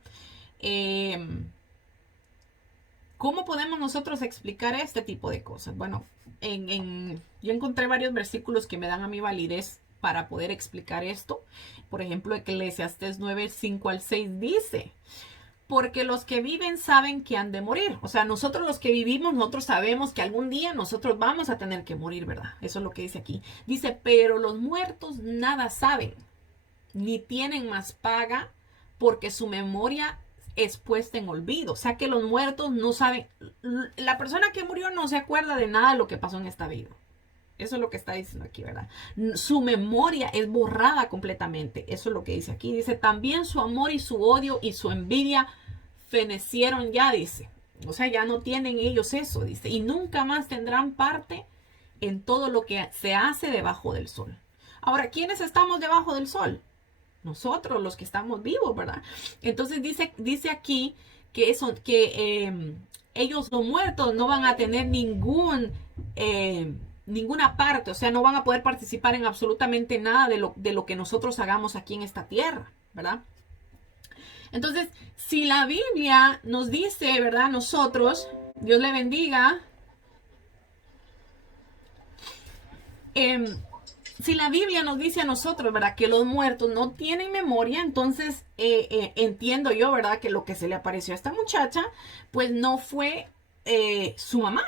¿Cómo podemos nosotros explicar este tipo de cosas? Bueno, yo encontré varios versículos que me dan a mí validez para poder explicar esto. Por ejemplo, Eclesiastés 9, 5 al 6 dice: porque los que viven saben que han de morir. O sea, nosotros los que vivimos, nosotros sabemos que algún día nosotros vamos a tener que morir, ¿verdad? Eso es lo que dice aquí. Dice, pero los muertos nada saben, ni tienen más paga, porque su memoria es puesta en olvido. O sea que los muertos no saben. La persona que murió no se acuerda de nada de lo que pasó en esta vida. Eso es lo que está diciendo aquí, ¿verdad? Su memoria es borrada completamente. Eso es lo que dice aquí. Dice, también su amor y su odio y su envidia fenecieron ya, dice. O sea, ya no tienen ellos eso, dice. Y nunca más tendrán parte en todo lo que se hace debajo del sol. Ahora, ¿quiénes estamos debajo del sol? Nosotros, los que estamos vivos, ¿verdad? Entonces dice aquí que ellos, los muertos, no van a tener ninguna parte, o sea, no van a poder participar en absolutamente nada de lo que nosotros hagamos aquí en esta tierra, ¿verdad? Entonces, si la Biblia nos dice, ¿verdad? Nosotros, Dios le bendiga, si la Biblia nos dice a nosotros, ¿verdad?, que los muertos no tienen memoria, entonces entiendo yo, ¿verdad?, que lo que se le apareció a esta muchacha, pues no fue su mamá,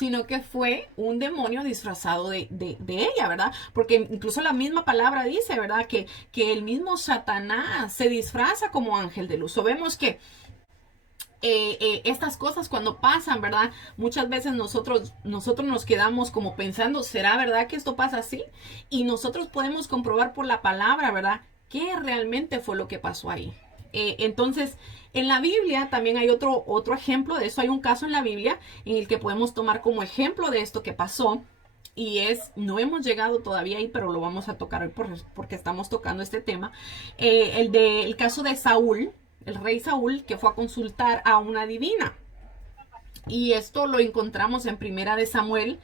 sino que fue un demonio disfrazado de ella, ¿verdad? Porque incluso la misma palabra dice, ¿verdad? Que el mismo Satanás se disfraza como ángel de luz. O vemos que estas cosas cuando pasan, ¿verdad? Muchas veces nosotros nos quedamos como pensando, ¿será verdad que esto pasa así? Y nosotros podemos comprobar por la palabra, ¿verdad? ¿Qué realmente fue lo que pasó ahí? Entonces, en la Biblia también hay otro ejemplo de eso. Hay un caso en la Biblia en el que podemos tomar como ejemplo de esto que pasó. Y no hemos llegado todavía ahí, pero lo vamos a tocar hoy porque estamos tocando este tema. El caso de Saúl, el rey Saúl, que fue a consultar a una divina. Y esto lo encontramos en Primera de Samuel,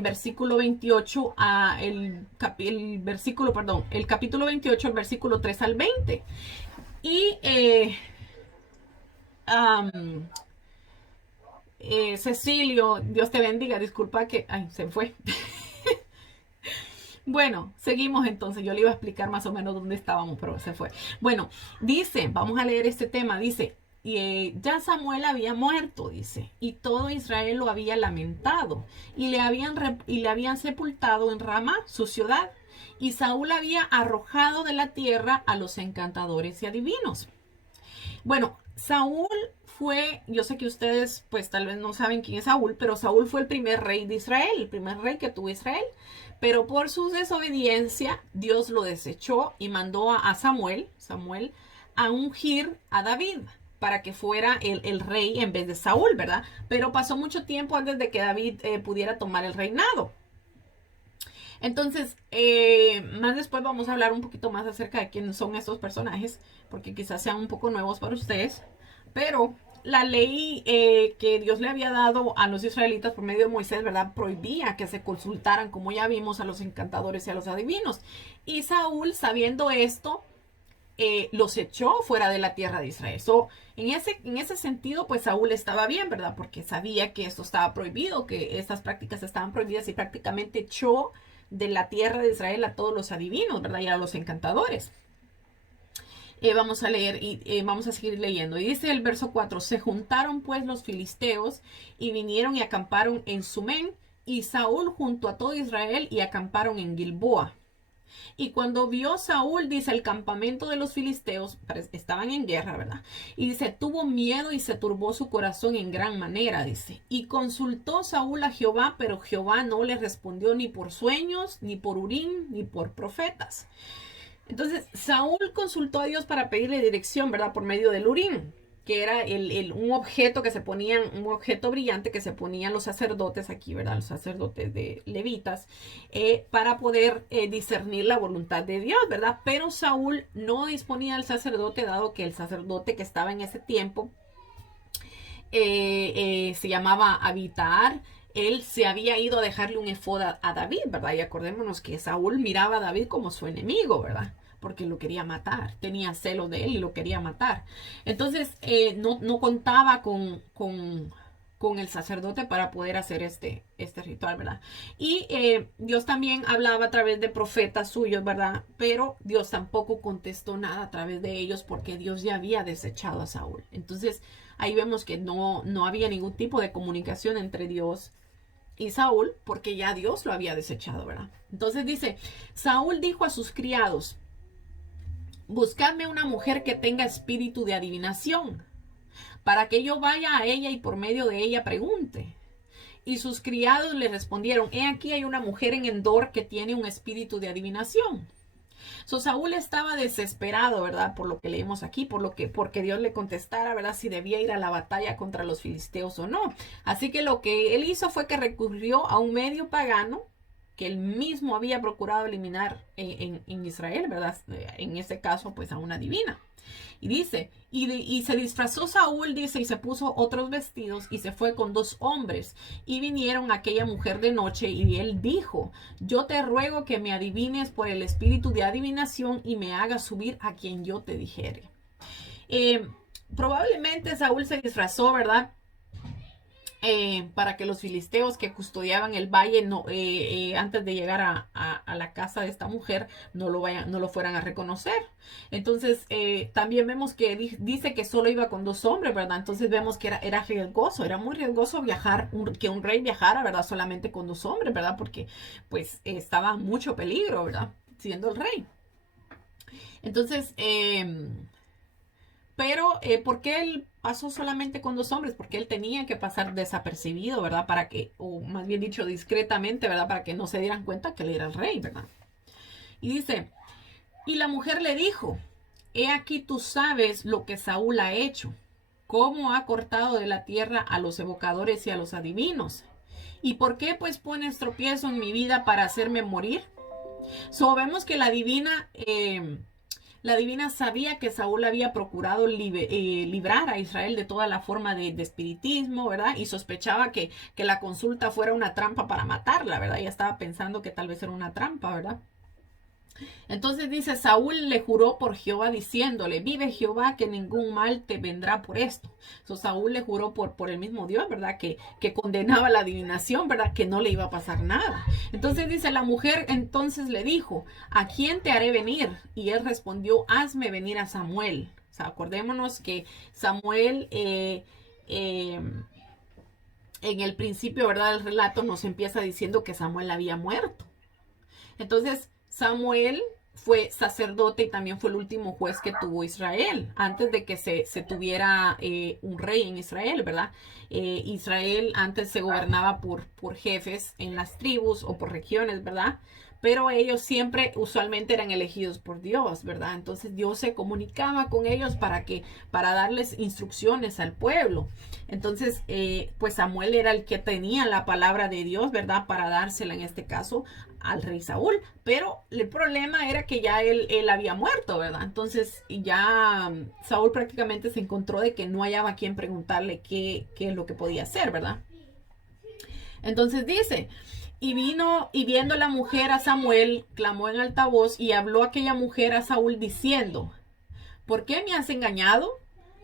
versículo 28, el capítulo 28, el versículo 3 al 20. Y Cecilio, Dios te bendiga, disculpa que, ay, se fue. Bueno, seguimos entonces. Yo le iba a explicar más o menos dónde estábamos, pero se fue. Bueno, dice, vamos a leer este tema. Dice, ya Samuel había muerto, dice, y todo Israel lo había lamentado, y le habían sepultado en Ramá, su ciudad, y Saúl había arrojado de la tierra a los encantadores y adivinos. Bueno, Saúl fue, yo sé que ustedes pues tal vez no saben quién es Saúl, pero Saúl fue el primer rey de Israel, el primer rey que tuvo Israel. Pero por su desobediencia, Dios lo desechó y mandó a Samuel, a ungir a David para que fuera el rey en vez de Saúl, ¿verdad? Pero pasó mucho tiempo antes de que David pudiera tomar el reinado. Entonces, más después vamos a hablar un poquito más acerca de quiénes son estos personajes, porque quizás sean un poco nuevos para ustedes. Pero la ley que Dios le había dado a los israelitas por medio de Moisés, ¿verdad? Prohibía que se consultaran, como ya vimos, a los encantadores y a los adivinos. Y Saúl, sabiendo esto, los echó fuera de la tierra de Israel. En ese sentido, pues Saúl estaba bien, ¿verdad? Porque sabía que esto estaba prohibido, que estas prácticas estaban prohibidas y prácticamente echó de la tierra de Israel a todos los adivinos, ¿verdad? Y a los encantadores. Vamos a leer y vamos a seguir leyendo. Y dice el verso 4, se juntaron pues los filisteos y vinieron y acamparon en Sumén y Saúl junto a todo Israel y acamparon en Gilboa. Y cuando vio Saúl, dice, el campamento de los filisteos, estaban en guerra, ¿verdad? Y dice, tuvo miedo y se turbó su corazón en gran manera, dice. Y consultó Saúl a Jehová, pero Jehová no le respondió ni por sueños, ni por Urim, ni por profetas. Entonces, Saúl consultó a Dios para pedirle dirección, ¿verdad? Por medio del Urim, que era un objeto que se ponían, un objeto brillante que se ponían los sacerdotes aquí, ¿verdad? Los sacerdotes de levitas, para poder discernir la voluntad de Dios, ¿verdad? Pero Saúl no disponía del sacerdote, dado que el sacerdote que estaba en ese tiempo se llamaba Abiatar. Él se había ido a dejarle un efod a David, ¿verdad? Y acordémonos que Saúl miraba a David como su enemigo, ¿verdad? Porque lo quería matar, tenía celo de él y lo quería matar. Entonces, no contaba con el sacerdote para poder hacer este ritual, ¿verdad? Y Dios también hablaba a través de profetas suyos, ¿verdad? Pero Dios tampoco contestó nada a través de ellos porque Dios ya había desechado a Saúl. Entonces, ahí vemos que no había ningún tipo de comunicación entre Dios y Saúl porque ya Dios lo había desechado, ¿verdad? Entonces dice, Saúl dijo a sus criados, buscadme una mujer que tenga espíritu de adivinación, para que yo vaya a ella y por medio de ella pregunte. Y sus criados le respondieron, he aquí hay una mujer en Endor que tiene un espíritu de adivinación. Saúl estaba desesperado, ¿verdad? Por lo que leemos aquí, porque Dios le contestara, ¿verdad? Si debía ir a la batalla contra los filisteos o no. Así que lo que él hizo fue que recurrió a un medio pagano que él mismo había procurado eliminar en Israel, ¿verdad? En este caso, pues a una divina. Y dice, y se disfrazó Saúl, dice, y se puso otros vestidos y se fue con 2 hombres. Y vinieron a aquella mujer de noche y él dijo, yo te ruego que me adivines por el espíritu de adivinación y me hagas subir a quien yo te dijere. Probablemente Saúl se disfrazó, ¿verdad? para que los filisteos que custodiaban el valle antes de llegar a la casa de esta mujer no lo fueran a reconocer. Entonces también vemos que dice que solo iba con 2 hombres, ¿verdad? Entonces vemos que era riesgoso, era muy riesgoso que un rey viajara, ¿verdad? Solamente con 2 hombres, ¿verdad? Porque pues estaba en mucho peligro, ¿verdad? Siendo el rey. Entonces, pero, ¿por qué él pasó solamente con 2 hombres? Porque él tenía que pasar desapercibido, ¿verdad? Para que, o más bien dicho, discretamente, ¿verdad? Para que no se dieran cuenta que él era el rey, ¿verdad? Y dice, y la mujer le dijo, he aquí tú sabes lo que Saúl ha hecho, cómo ha cortado de la tierra a los evocadores y a los adivinos. ¿Y por qué pues pones tropiezo en mi vida para hacerme morir? Vemos que la divina sabía que Saúl había procurado librar a Israel de toda la forma de espiritismo, ¿verdad? Y sospechaba que la consulta fuera una trampa para matarla, ¿verdad? Ella estaba pensando que tal vez era una trampa, ¿verdad? Entonces dice, Saúl le juró por Jehová diciéndole, vive Jehová que ningún mal te vendrá por esto. Saúl le juró por el mismo Dios, ¿verdad? Que condenaba la adivinación, ¿verdad? Que no le iba a pasar nada. Entonces dice, la mujer entonces le dijo, ¿a quién te haré venir? Y él respondió, hazme venir a Samuel. O sea, acordémonos que Samuel, en el principio, ¿verdad? El relato nos empieza diciendo que Samuel había muerto. Entonces, Samuel fue sacerdote y también fue el último juez que tuvo Israel, antes de que se tuviera un rey en Israel, ¿verdad? Israel antes se gobernaba por jefes en las tribus o por regiones, ¿verdad? Pero ellos siempre usualmente eran elegidos por Dios, ¿verdad? Entonces Dios se comunicaba con ellos para darles instrucciones al pueblo. Entonces, pues Samuel era el que tenía la palabra de Dios, ¿verdad? Para dársela en este caso al rey Saúl, pero el problema era que ya él había muerto, ¿verdad? Entonces ya Saúl prácticamente se encontró de que no hallaba a quien preguntarle qué es lo que podía hacer, ¿verdad? Entonces dice, y vino y viendo la mujer a Samuel, clamó en alta voz y habló aquella mujer a Saúl diciendo, ¿por qué me has engañado?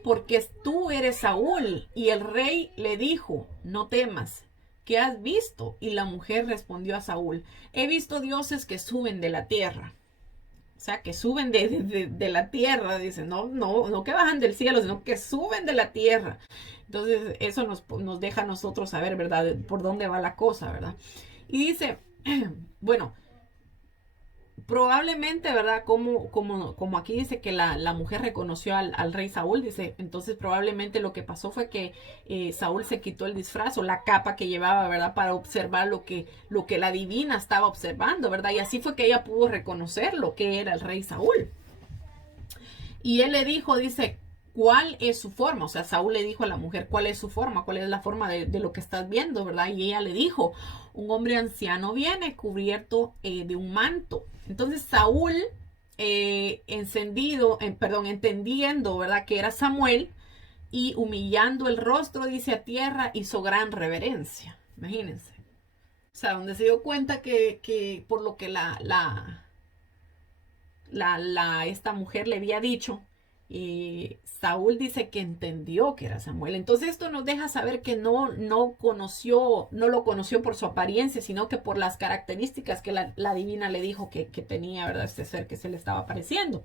Porque tú eres Saúl. Y el rey le dijo, no temas, ¿qué has visto? Y la mujer respondió a Saúl, he visto dioses que suben de la tierra. O sea, que suben de la tierra, dice, no que bajan del cielo, sino que suben de la tierra. Entonces, eso nos deja a nosotros saber, ¿verdad? Por dónde va la cosa, ¿verdad? Y dice, bueno, probablemente, ¿verdad? Como aquí dice que la mujer reconoció al rey Saúl, dice, entonces probablemente lo que pasó fue que Saúl se quitó el disfraz o la capa que llevaba, ¿verdad? Para observar lo que la divina estaba observando, ¿verdad? Y así fue que ella pudo reconocer lo que era el rey Saúl. Y él le dijo, dice, ¿cuál es su forma? O sea, Saúl le dijo a la mujer, ¿cuál es su forma? ¿Cuál es la forma de lo que estás viendo, verdad? Y ella le dijo, un hombre anciano viene cubierto de un manto. Entonces Saúl, entendiendo, ¿verdad? Que era Samuel y humillando el rostro, dice a tierra, hizo gran reverencia. Imagínense. O sea, donde se dio cuenta que por lo que esta mujer le había dicho, Saúl dice que entendió que era Samuel. Entonces esto nos deja saber que no lo conoció por su apariencia, sino que por las características que la divina le dijo que tenía, ¿verdad? Este ser que se le estaba apareciendo.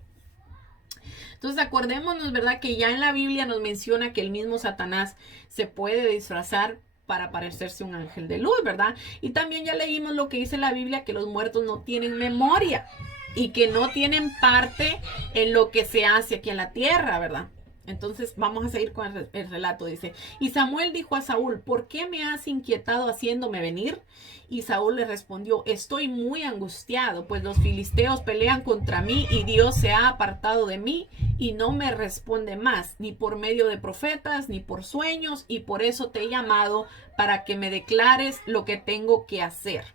Entonces acordémonos, ¿verdad? Que ya en la Biblia nos menciona que el mismo Satanás se puede disfrazar para parecerse un ángel de luz, ¿verdad? Y también ya leímos lo que dice la Biblia, que los muertos no tienen memoria y que no tienen parte en lo que se hace aquí en la tierra, ¿verdad? Entonces vamos a seguir con el relato. Dice, y Samuel dijo a Saúl, ¿por qué me has inquietado haciéndome venir? Y Saúl le respondió, estoy muy angustiado, pues los filisteos pelean contra mí y Dios se ha apartado de mí y no me responde más, ni por medio de profetas, ni por sueños, y por eso te he llamado para que me declares lo que tengo que hacer.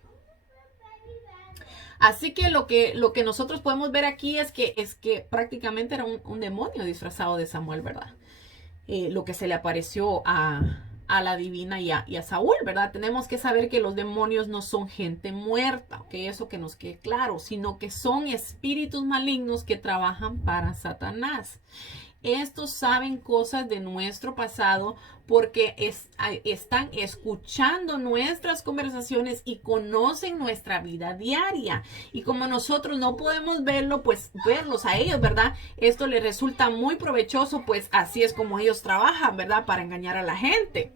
Así que lo que nosotros podemos ver aquí es que prácticamente era un demonio disfrazado de Samuel, ¿verdad? Lo que se le apareció a la divina y a Saúl, ¿verdad? Tenemos que saber que los demonios no son gente muerta, ¿ok? Eso que nos quede claro, sino que son espíritus malignos que trabajan para Satanás. Estos saben cosas de nuestro pasado porque están escuchando nuestras conversaciones y conocen nuestra vida diaria. Y como nosotros no podemos verlo, pues verlos a ellos, ¿verdad? Esto les resulta muy provechoso, pues así es como ellos trabajan, ¿verdad? Para engañar a la gente.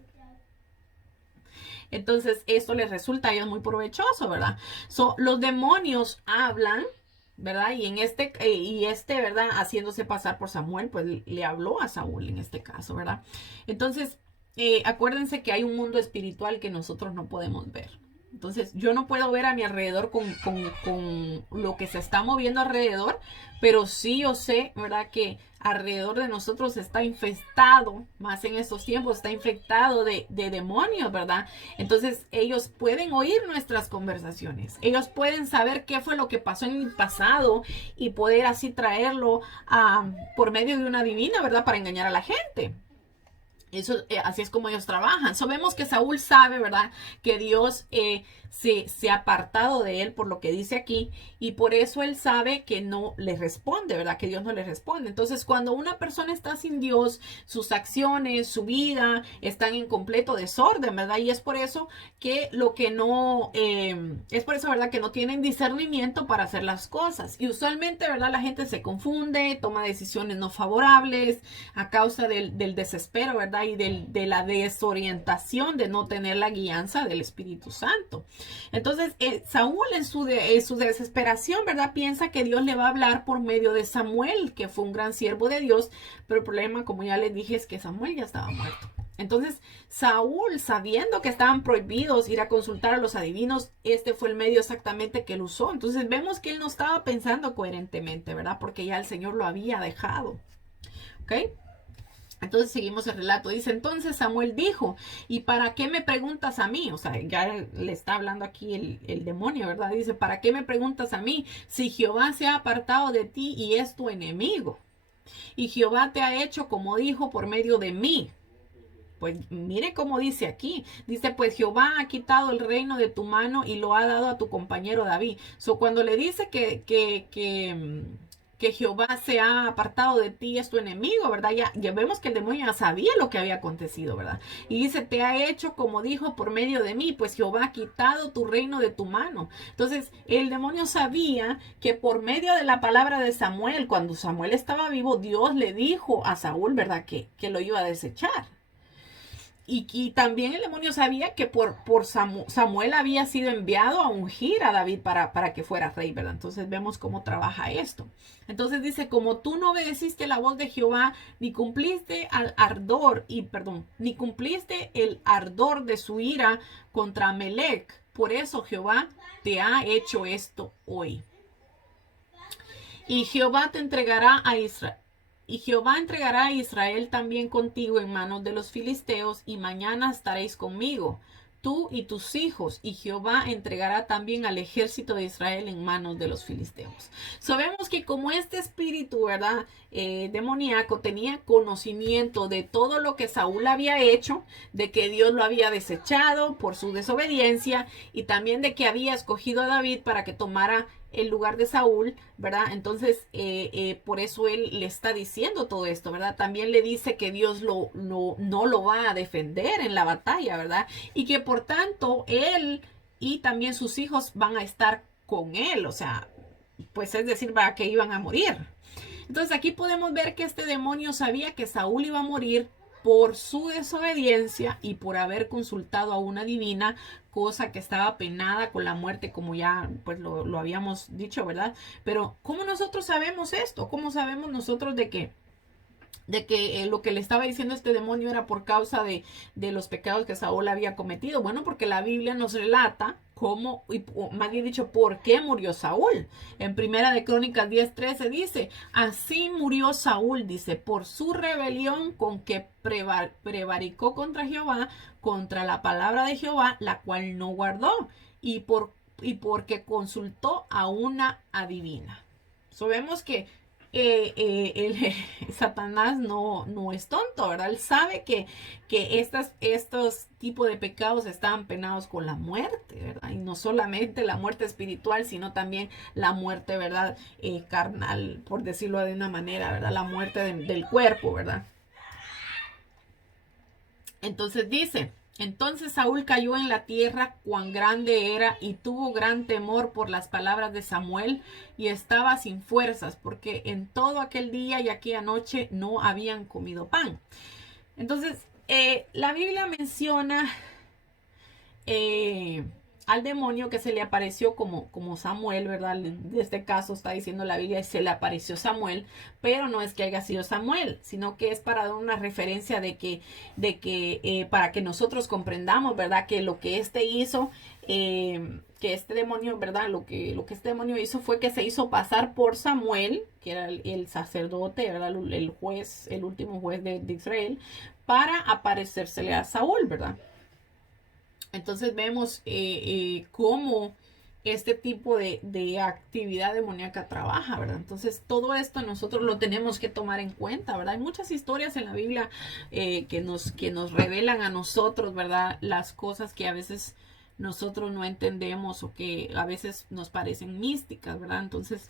Entonces, esto les resulta a ellos muy provechoso, ¿verdad? Los demonios hablan, ¿verdad? ¿Verdad? Haciéndose pasar por Samuel, pues le habló a Saúl en este caso, ¿verdad? Entonces, acuérdense que hay un mundo espiritual que nosotros no podemos ver. Entonces, yo no puedo ver a mi alrededor con lo que se está moviendo alrededor, pero sí yo sé, ¿verdad? Que alrededor de nosotros está infestado, más en estos tiempos, está infectado de demonios, ¿verdad? Entonces, ellos pueden oír nuestras conversaciones. Ellos pueden saber qué fue lo que pasó en mi pasado y poder así traerlo por medio de una divina, ¿verdad? Para engañar a la gente. Eso, así es como ellos trabajan. Sabemos que Saúl sabe, ¿verdad? Que Dios se ha apartado de él por lo que dice aquí y por eso él sabe que no le responde, ¿verdad? Que Dios no le responde. Entonces, cuando una persona está sin Dios, sus acciones, su vida están en completo desorden, ¿verdad? Y es por eso que es por eso, ¿verdad? Que no tienen discernimiento para hacer las cosas. Y usualmente, ¿verdad? La gente se confunde, toma decisiones no favorables a causa del desespero, ¿verdad? Y de la desorientación de no tener la guianza del Espíritu Santo. Entonces, Saúl en su desesperación, ¿verdad? Piensa que Dios le va a hablar por medio de Samuel, que fue un gran siervo de Dios, pero el problema, como ya les dije, es que Samuel ya estaba muerto. Entonces, Saúl, sabiendo que estaban prohibidos ir a consultar a los adivinos, este fue el medio exactamente que él usó. Entonces, vemos que él no estaba pensando coherentemente, ¿verdad? Porque ya el Señor lo había dejado. ¿Ok? Entonces seguimos el relato. Dice, entonces Samuel dijo, ¿y para qué me preguntas a mí? O sea, ya le está hablando aquí el demonio, ¿verdad? Dice, ¿para qué me preguntas a mí si Jehová se ha apartado de ti y es tu enemigo? Y Jehová te ha hecho como dijo por medio de mí. Pues mire cómo dice aquí. Dice, pues Jehová ha quitado el reino de tu mano y lo ha dado a tu compañero David. Cuando le dice que Jehová se ha apartado de ti, es tu enemigo, ¿verdad? Ya vemos que el demonio ya sabía lo que había acontecido, ¿verdad? Y dice, te ha hecho como dijo por medio de mí, pues Jehová ha quitado tu reino de tu mano. Entonces, el demonio sabía que por medio de la palabra de Samuel, cuando Samuel estaba vivo, Dios le dijo a Saúl, ¿verdad? Que lo iba a desechar. Y también el demonio sabía que por Samuel había sido enviado a ungir a David para que fuera rey, ¿verdad? Entonces vemos cómo trabaja esto. Entonces dice, como tú no obedeciste la voz de Jehová, ni cumpliste ni cumpliste el ardor de su ira contra Amelec, por eso Jehová te ha hecho esto hoy. Y Jehová te entregará a Israel. Y Jehová entregará a Israel también contigo en manos de los filisteos, y mañana estaréis conmigo, tú y tus hijos, y Jehová entregará también al ejército de Israel en manos de los filisteos. Sabemos que como este espíritu, ¿verdad? Demoníaco tenía conocimiento de todo lo que Saúl había hecho, de que Dios lo había desechado por su desobediencia, y también de que había escogido a David para que tomara el lugar de Saúl, ¿verdad? Entonces, por eso él le está diciendo todo esto, ¿verdad? También le dice que Dios no lo va a defender en la batalla, ¿verdad? Y que por tanto, él y también sus hijos van a estar con él, o sea, pues es decir, va que iban a morir. Entonces aquí podemos ver que este demonio sabía que Saúl iba a morir por su desobediencia y por haber consultado a una divina, cosa que estaba penada con la muerte, como ya pues lo habíamos dicho, ¿verdad? Pero ¿cómo nosotros sabemos esto? ¿Cómo sabemos nosotros de que lo que le estaba diciendo este demonio era por causa de los pecados que Saúl había cometido? Bueno, porque la Biblia nos relata cómo, o más bien dicho, por qué murió Saúl. En Primera de Crónicas 10:13 dice, así murió Saúl, dice, por su rebelión con que prevaricó contra Jehová, contra la palabra de Jehová, la cual no guardó, y porque consultó a una adivina. Vemos que Satanás no es tonto, ¿verdad? Él sabe que estos tipos de pecados están penados con la muerte, ¿verdad? Y no solamente la muerte espiritual, sino también la muerte, ¿verdad? Carnal, por decirlo de una manera, ¿verdad? La muerte del cuerpo, ¿verdad? Entonces dice, entonces Saúl cayó en la tierra cuán grande era y tuvo gran temor por las palabras de Samuel y estaba sin fuerzas porque en todo aquel día y aquella noche no habían comido pan. Entonces, la Biblia menciona eh, al demonio que se le apareció como Samuel, ¿verdad? De este caso está diciendo la Biblia, se le apareció Samuel, pero no es que haya sido Samuel, sino que es para dar una referencia de que para que nosotros comprendamos, ¿verdad? Que lo que este hizo, que este demonio, ¿verdad? Lo que este demonio hizo fue que se hizo pasar por Samuel, que era el sacerdote, ¿verdad? El juez, el último juez de Israel, para aparecérsele a Saúl, ¿verdad? Entonces vemos cómo este tipo de actividad demoníaca trabaja, ¿verdad? Entonces todo esto nosotros lo tenemos que tomar en cuenta, ¿verdad? Hay muchas historias en la Biblia que nos revelan a nosotros, ¿verdad? Las cosas que a veces nosotros no entendemos o que a veces nos parecen místicas, ¿verdad? Entonces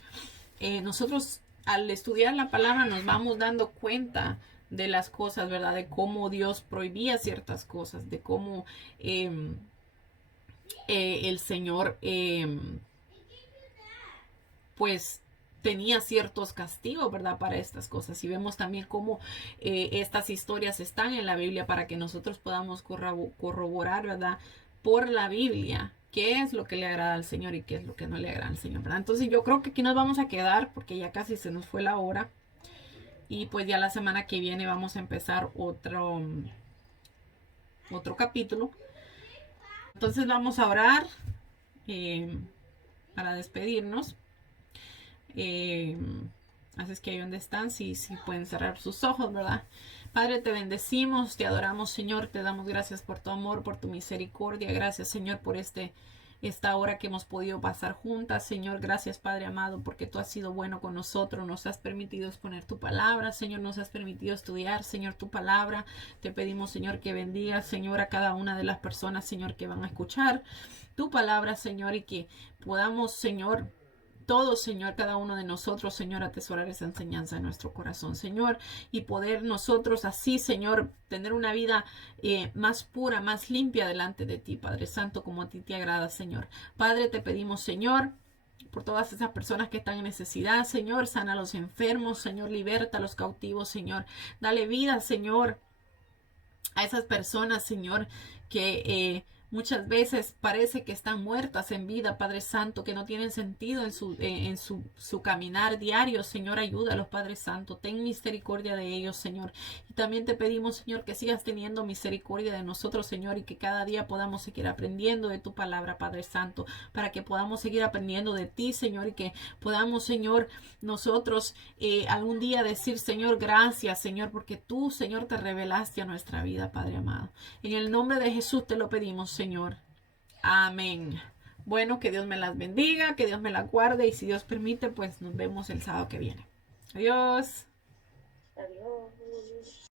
nosotros al estudiar la palabra nos vamos dando cuenta de las cosas, ¿verdad? De cómo Dios prohibía ciertas cosas, de cómo el Señor, pues, tenía ciertos castigos, ¿verdad? Para estas cosas. Y vemos también cómo estas historias están en la Biblia para que nosotros podamos corroborar, ¿verdad? Por la Biblia qué es lo que le agrada al Señor y qué es lo que no le agrada al Señor, ¿verdad? Entonces yo creo que aquí nos vamos a quedar porque ya casi se nos fue la hora. Y pues ya la semana que viene vamos a empezar otro capítulo. Entonces vamos a orar eh, para despedirnos. Eh, Así es que ahí donde están, si pueden cerrar sus ojos, ¿verdad? Padre, te bendecimos, te adoramos, Señor, te damos gracias por tu amor, por tu misericordia. Gracias, Señor, por esta hora que hemos podido pasar juntas. Señor, gracias, Padre amado, porque tú has sido bueno con nosotros. Nos has permitido exponer tu palabra, Señor, nos has permitido estudiar, Señor, tu palabra. Te pedimos, Señor, que bendigas, Señor, a cada una de las personas, Señor, que van a escuchar tu palabra, Señor, y que podamos, Señor, todos, Señor, cada uno de nosotros, Señor, atesorar esa enseñanza en nuestro corazón, Señor, y poder nosotros así, Señor, tener una vida más pura, más limpia delante de ti, Padre Santo, como a ti te agrada, Señor. Padre, te pedimos, Señor, por todas esas personas que están en necesidad, Señor, sana a los enfermos, Señor, liberta a los cautivos, Señor, dale vida, Señor, a esas personas, Señor, que muchas veces parece que están muertas en vida, Padre Santo, que no tienen sentido en su caminar diario. Señor, ayúdalos, Padre Santo. Ten misericordia de ellos, Señor. Y también te pedimos, Señor, que sigas teniendo misericordia de nosotros, Señor, y que cada día podamos seguir aprendiendo de tu palabra, Padre Santo, para que podamos seguir aprendiendo de ti, Señor, y que podamos, Señor, nosotros algún día decir, Señor, gracias, Señor, porque tú, Señor, te revelaste a nuestra vida, Padre amado. En el nombre de Jesús te lo pedimos, Señor. Amén. Bueno, que Dios me las bendiga, que Dios me las guarde y si Dios permite, pues nos vemos el sábado que viene. Adiós. Adiós.